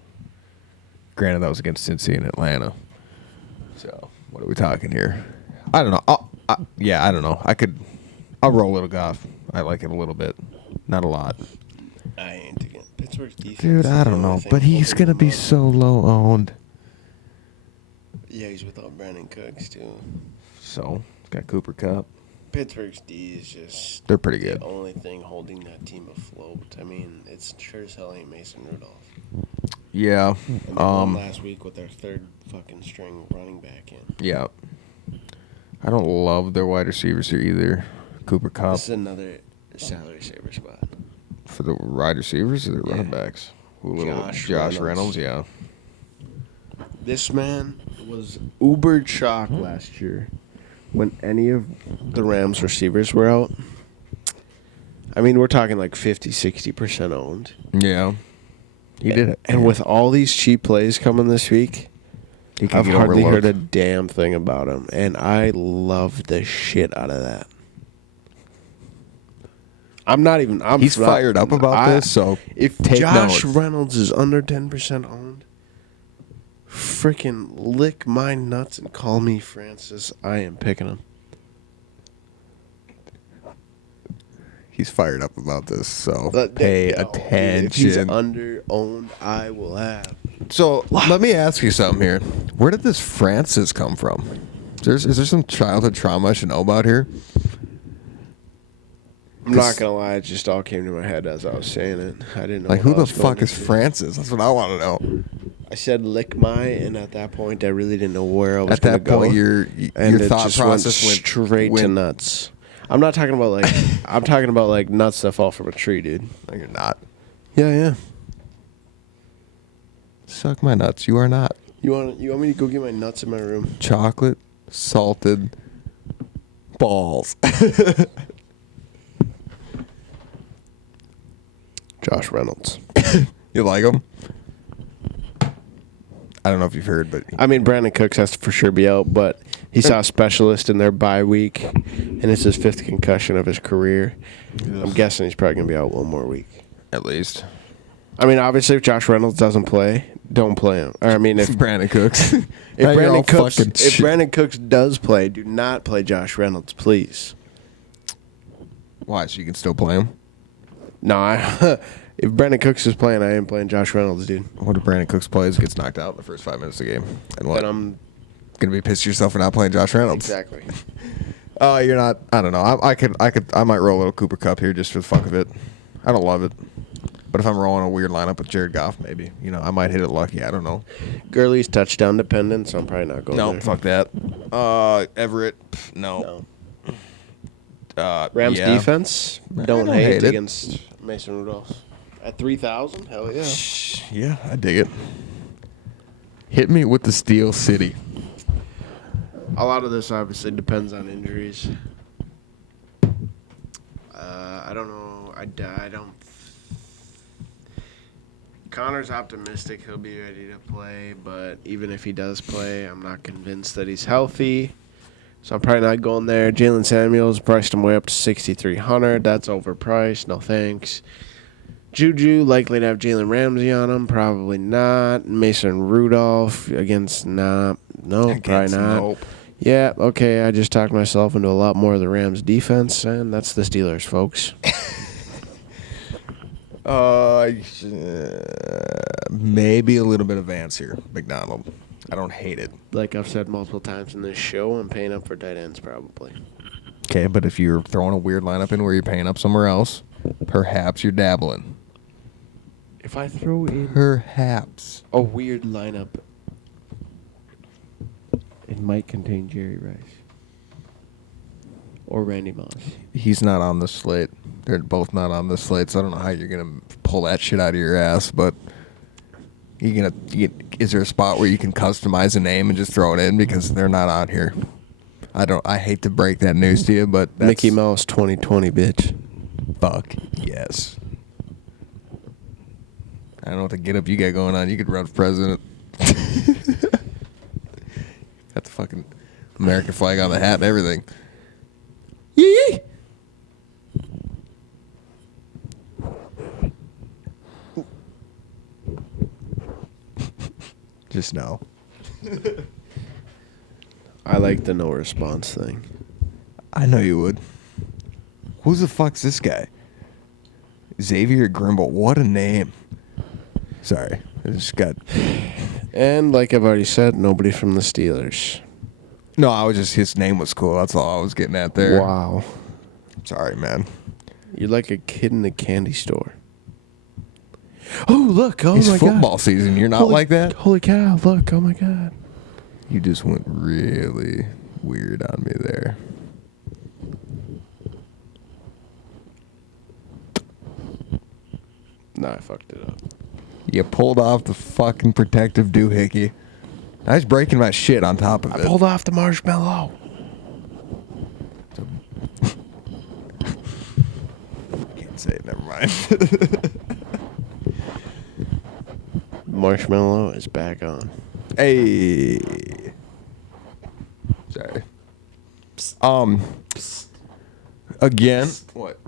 Granted, that was against Cincy and Atlanta. So what are we talking here? I don't know. I don't know. I'll roll a little Goff. I like it a little bit, not a lot. I ain't again. Pittsburgh's defense. Dude, I don't know, but he's gonna be so low owned. Yeah, he's without Brandon Cooks, too. So, got Cooper Cup. Pittsburgh's D is just... They're pretty good. The only thing holding that team afloat. I mean, it's sure as hell ain't Mason Rudolph. Yeah. And they won last week with their third fucking string running back in. Yeah. I don't love their wide receivers here either. Cooper Cup. This is another salary saver spot. For the wide receivers or the running backs? Josh Reynolds, yeah. This man was uber chalk last year when any of the Rams receivers were out. I mean, we're talking like 50, 60% owned. Yeah. He did it. And with all these cheap plays coming this week, I've hardly heard a damn thing about him. And I love the shit out of that. He's fired up about this, so if take Josh notes. Reynolds is under 10% owned, freaking lick my nuts and call me Francis. I am picking him. He's fired up about this, so pay attention. If he's under owned, I will have. So let me ask you something here. Where did this Francis come from? Is there some childhood trauma I should know about here? I'm not gonna lie, it just all came to my head as I was saying it. I didn't know. Like, who the fuck is Francis? That's what I want to know. I said lick my, and at that point, I really didn't know where I was going to go. At that point, your thought process went straight to nuts. I'm not talking about like I'm talking about like nuts that fall from a tree, dude. No, you're not. Yeah. Suck my nuts. You are not. You want me to go get my nuts in my room? Chocolate salted balls. Josh Reynolds. You like him? I don't know if you've heard, but I mean, Brandon Cooks has to for sure be out, but he saw a specialist in their bye week, and it's his 5th concussion of his career. I'm guessing he's probably going to be out one more week. At least. I mean, obviously, if Josh Reynolds doesn't play, don't play him. Or, I mean, if Brandon Cooks. if Brandon Cooks does play, do not play Josh Reynolds, please. Why? So you can still play him? No, if Brandon Cooks is playing, I ain't playing Josh Reynolds, dude. What if Brandon Cooks plays, gets knocked out in the first 5 minutes of the game? And what? Then I'm gonna be pissed at yourself for not playing Josh Reynolds. exactly. Oh, you're not. I don't know. I might roll a little Cooper Cup here just for the fuck of it. I don't love it, but if I'm rolling a weird lineup with Jared Goff, maybe I might hit it lucky. I don't know. Gurley's touchdown dependent, so I'm probably not going. No, fuck that. Everett, no. Rams yeah. defense don't hate it against Mason Rudolph at 3,000. Hell yeah. Yeah, I dig it. Hit me with the Steel City. A lot of this obviously depends on injuries. I don't know. I don't. Connor's optimistic he'll be ready to play, but even if he does play, I'm not convinced that he's healthy. So I'm probably not going there. Jalen Samuels priced him way up to 6,300. That's overpriced. No thanks. Juju likely to have Jalen Ramsey on him. Probably not. Mason Rudolph against probably not. Nope. Yeah, okay. I just talked myself into a lot more of the Rams defense, and that's the Steelers, folks. Maybe a little bit of Vance here, McDonald. I don't hate it. Like I've said multiple times in this show, I'm paying up for tight ends probably. Okay, but if you're throwing a weird lineup in where you're paying up somewhere else, perhaps you're dabbling. If I throw in Perhaps a weird lineup, it might contain Jerry Rice or Randy Moss. He's not on the slate. They're both not on the slate, so I don't know how you're gonna pull that shit out of your ass. But is there a spot where you can customize a name and just throw it in because they're not on here? I hate to break that news to you, but that's, Mickey Mouse 2020, bitch. Fuck yes. I don't know what the get up you got going on. You could run for president. Got the fucking American flag on the hat and everything. Yee! Just no. I like the no response thing. I know you would. Who the fuck's this guy? Xavier Grimble. What a name. Sorry. I just got... And like I've already said, nobody from the Steelers. No, I was just his name was cool. That's all I was getting at there. Wow. Sorry, man. You're like a kid in a candy store. Oh, look. Oh, It's my football God. season. You're not like that? Holy cow. Look. Oh, my God. You just went really weird on me there. No, I fucked it up. You pulled off the fucking protective doohickey. I was breaking my shit on top of I it. pulled off the marshmallow. Can't say it. Never mind. Marshmallow is back on. Hey. Sorry. Again. What?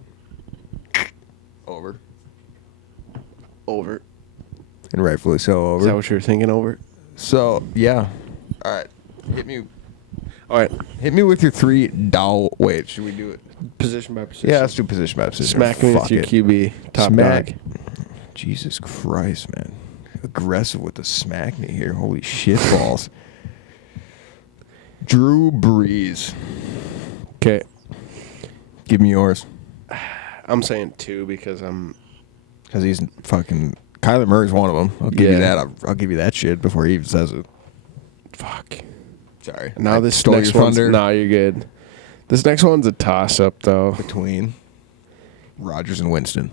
Over. Over. And rightfully so over. Is that what you were thinking, over? So, yeah. All right. Hit me. All right. Hit me with your $3. Wait, should we do it? Position by position. Yeah, let's do position by position. Smack me with Fuck your it. QB. Top Smack. dog. Jesus Christ, man. Aggressive with the smack me here. Holy shit balls. Drew Brees. Okay. Give me yours. I'm saying 2 because Because he's fucking... Kyler Murray's one of them. I'll give you Yeah. that. I'll give you that shit before he even says it. fuck. Sorry. Now I this stole next your one's... thunder. Nah, you're good. This next one's a toss-up, though. Between Rodgers and Winston.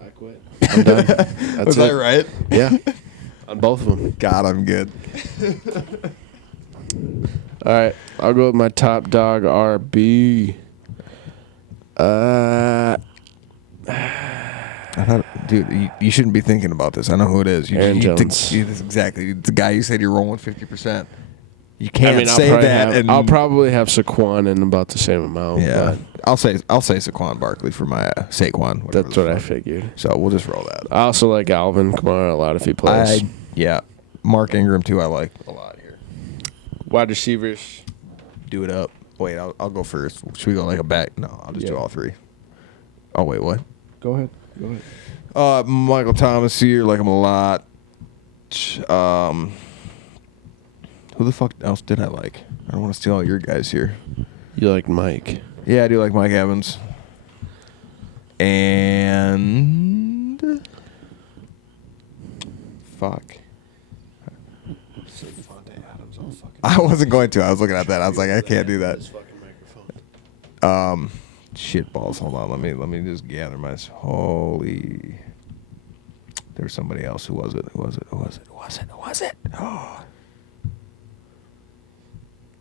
I quit. I'm done. That's Was it. that right? Yeah. On both of them. God, I'm good. All right. I'll go with my top dog, RB. I thought, dude, you shouldn't be thinking about this. I know who it is. Aaron Jones. Exactly. The guy you said you're rolling 50%. You can't I'll say probably that. have, and I'll probably have Saquon in about the same amount. yeah. I'll say Saquon Barkley for my Saquon. But that's what I figured. So we'll just roll that. I also like Alvin Kamara a lot if he plays. Yeah. Mark Ingram too. I like a lot here. Wide receivers. Do it up. Wait, I'll go first. Should we go like a back? No, I'll just do Yeah. all three. Oh wait, what? Go ahead. Michael Thomas here. Like him a lot. Who the fuck else did I like? I don't want to steal all your guys here. You like Mike. Yeah, I do like Mike Evans. And fuck. I wasn't going to. I was looking at that. I was like, I can't do that. Shit balls. Hold on. Let me just gather my holy. There was somebody else. Who was it? Who was it? Oh.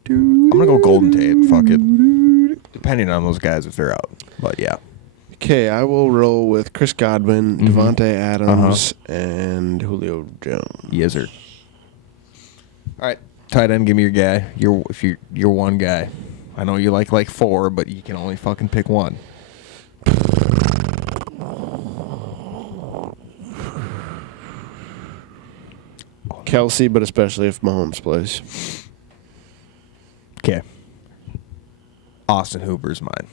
I'm gonna go Golden Tate. Fuck it. Depending on those guys if they're out. But yeah. Okay, I will roll with Chris Godwin, Devontae Adams, and Julio Jones. Yes, sir. All right. Tight end, give me your guy. You're one guy. I know you like 4, but you can only fucking pick one. Kelsey, but especially if Mahomes plays. Okay. Austin Hooper's mine.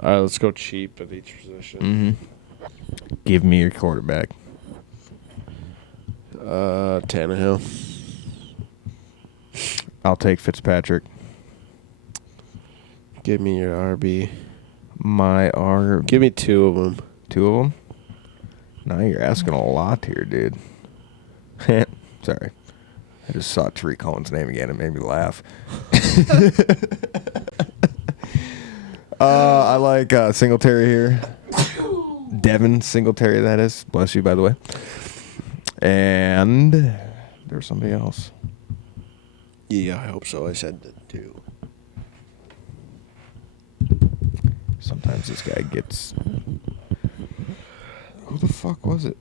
All right, let's go cheap at each position. Give me your quarterback. Tannehill. I'll take Fitzpatrick. Give me your RB. My R. Give me 2 of them. 2 of them? Now you're asking a lot here, dude. Sorry. I just saw Tariq Cohen's name again. It made me laugh. I like Singletary here. Devin Singletary, that is. Bless you, by the way. And there's somebody else. Yeah, I hope so. I said that too. Sometimes this guy gets... Who the fuck was it?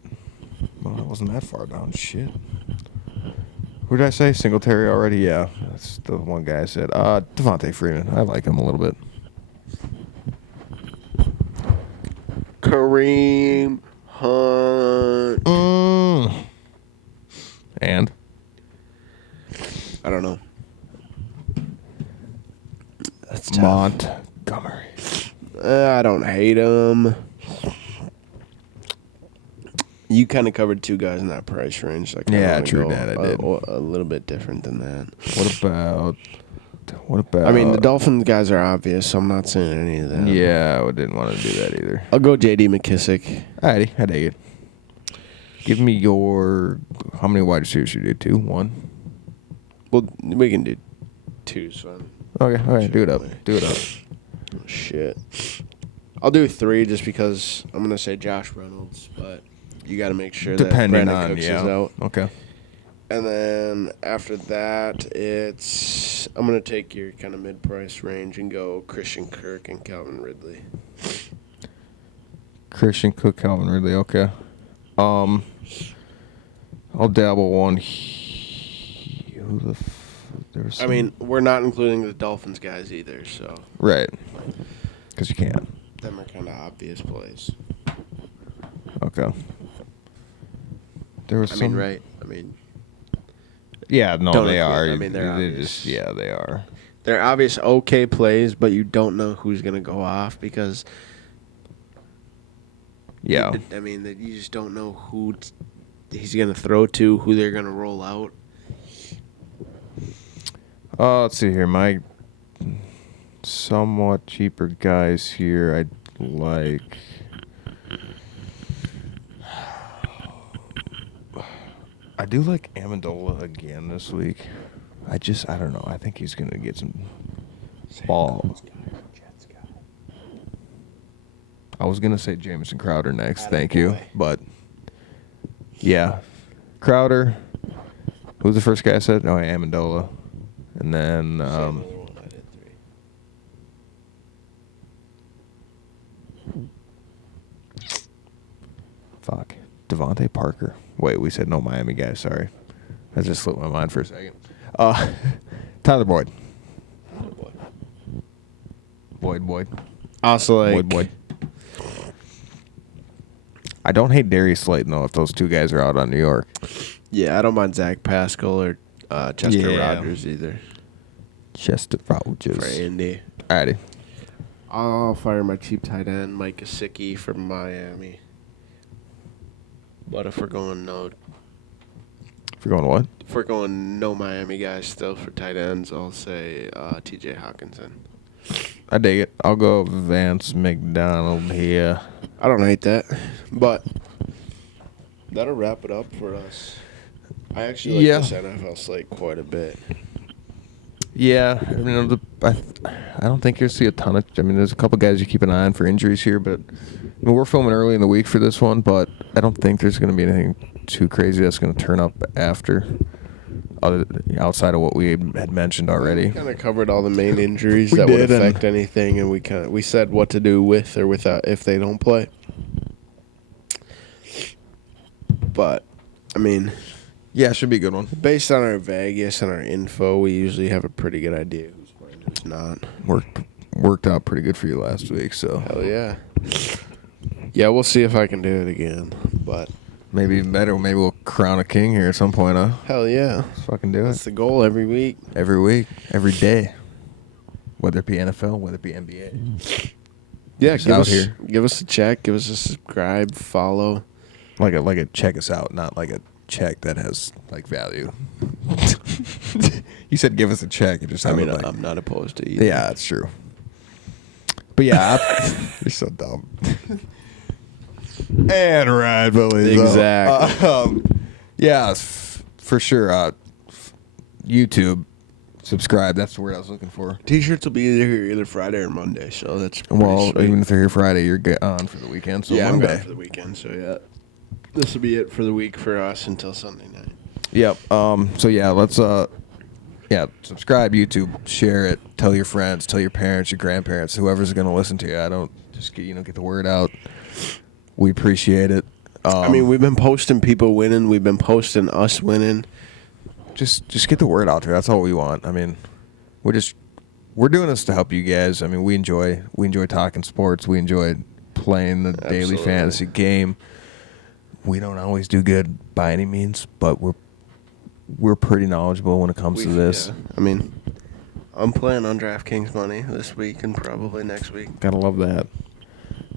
Well, it wasn't that far down. Shit. Who did I say? Singletary already? Yeah. That's the one guy I said. Devontae Freeman. I like him a little bit. Kareem Hunt. And? I don't know. That's tough. Montgomery. I don't hate him. You you kind of covered two guys in that price range. So Yeah, true that, I did. A little bit different than that. What about? I mean, the Dolphins guys are obvious, so I'm not saying any of that. Yeah, I didn't want to do that either. I'll go J.D. McKissick. Alrighty, I dig it. Give me your... How many wide receivers you do? 2? 1? Well, we can do 2, so... Okay, do it up. Oh, shit. I'll do 3 just because I'm going to say Josh Reynolds, but you got to make sure that Brandon Cooks is out. Okay. And then after that, I'm going to take your kind of mid-price range and go Christian Kirk and Calvin Ridley. Christian Cook, Calvin Ridley, okay. I'll dabble one. I mean, we're not including the Dolphins guys either, so. Right. Because you can't. Them are kind of obvious plays. Okay. There was some... right. I mean... Yeah, no, they are. I mean, they're obvious. Yeah, they are. They're obvious okay plays, but you don't know who's going to go off because... Yeah. I mean, you just don't know who he's going to throw to, who they're going to roll out. Let's see here. My somewhat cheaper guys here, I'd like... I do like Amendola again this week. I don't know. I think he's going to get some ball. I was going to say Jamison Crowder next. Thank you. But, yeah. Crowder. Who's the first guy I said? Oh, Amendola. And then... fuck. Devontae Parker. Wait, we said no Miami guys. Sorry. That just slipped my mind for a second. Tyler Boyd. Boyd. Also, like... Boyd. I don't hate Darius Slayton, though, if those two guys are out on New York. Yeah, I don't mind Zach Pascal or Chester Rogers either. Chester Rogers. For Indy. Alrighty. I'll fire my cheap tight end, Mike Gesicki from Miami. But if we're going no... If we're going what? If we're going no Miami guys still for tight ends, I'll say T.J. Hawkinson. I dig it. I'll go Vance McDonald here. I don't hate that. But that'll wrap it up for us. I actually like this NFL slate quite a bit. Yeah. I mean, I don't think you'll see a ton of... I mean, there's a couple guys you keep an eye on for injuries here, but... I mean, we're filming early in the week for this one, but I don't think there's going to be anything too crazy that's going to turn up after, outside of what we had mentioned already. We kind of covered all the main injuries that would affect anything, and we said what to do with or without if they don't play. But, I mean... Yeah, it should be a good one. Based on our Vegas and our info, we usually have a pretty good idea who's playing and who's not. Worked out pretty good for you last week, so... Hell yeah. Yeah, we'll see if I can do it again, but... Maybe even better. Maybe we'll crown a king here at some point, huh? Hell yeah. Let's fucking do That's the goal every week. Every week. Every day. Whether it be NFL, whether it be NBA. Yeah, here. Give us a check. Give us a subscribe, follow. Like a check us out, not like a check that has, like, value. You said give us a check. It just sounded like... I'm not opposed to either. Yeah, that's true. But yeah, you're so dumb. And right, Billy. Exactly. Yeah, for sure. YouTube, subscribe. That's the word I was looking for. T-shirts will be either Friday or Monday, so that's well. sweet. Even if they're here Friday, you're on for the weekend. So yeah, Monday. I'm gone for the weekend. So yeah, this will be it for the week for us until Sunday night. Yep. So yeah, let's subscribe, YouTube, share it, tell your friends, tell your parents, your grandparents, whoever's going to listen to you. I don't just get the word out. We appreciate it. I mean, we've been posting people winning. We've been posting us winning. Just get the word out there. That's all we want. I mean, we're doing this to help you guys. I mean, we enjoy talking sports. We enjoy playing the daily fantasy game. We don't always do good by any means, but we're pretty knowledgeable when it comes to this. Yeah. I mean, I'm playing on DraftKings money this week and probably next week. Gotta love that.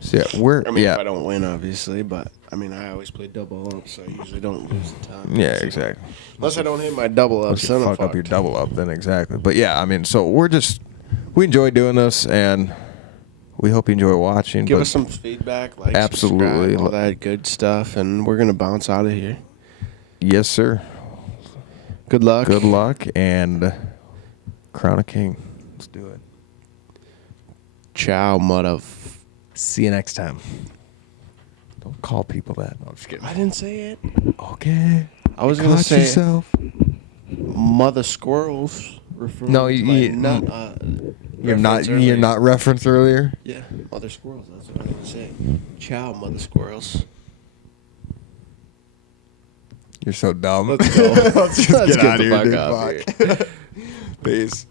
So yeah, we're I mean, yeah. if I don't win, obviously, but I mean, I always play double up, so I usually don't lose a ton. Yeah, exactly. Unless I don't hit my double up, Unless then you I'm fuck up your fucked. double up, then exactly. But yeah, I mean, so we enjoy doing this, and we hope you enjoy watching. Give but us some feedback, like, absolutely, subscribe, all that good stuff, and we're gonna bounce out of here. yes, sir. Good luck. Good luck, and crown a king. Let's do it. Ciao, mother. See you next time. Don't call people that. No, I'm just kidding. I didn't say it. Okay. I was gonna Caught say yourself. mother squirrels. Referring No, to you- my you- nut, You're not. reference earlier. You're not referenced earlier. Yeah, mother squirrels. That's what I was gonna say. Ciao, mother squirrels. You're so dumb. Let's go. Let's just Let's get get out the of here, fuck dude. out of Fuck. Peace.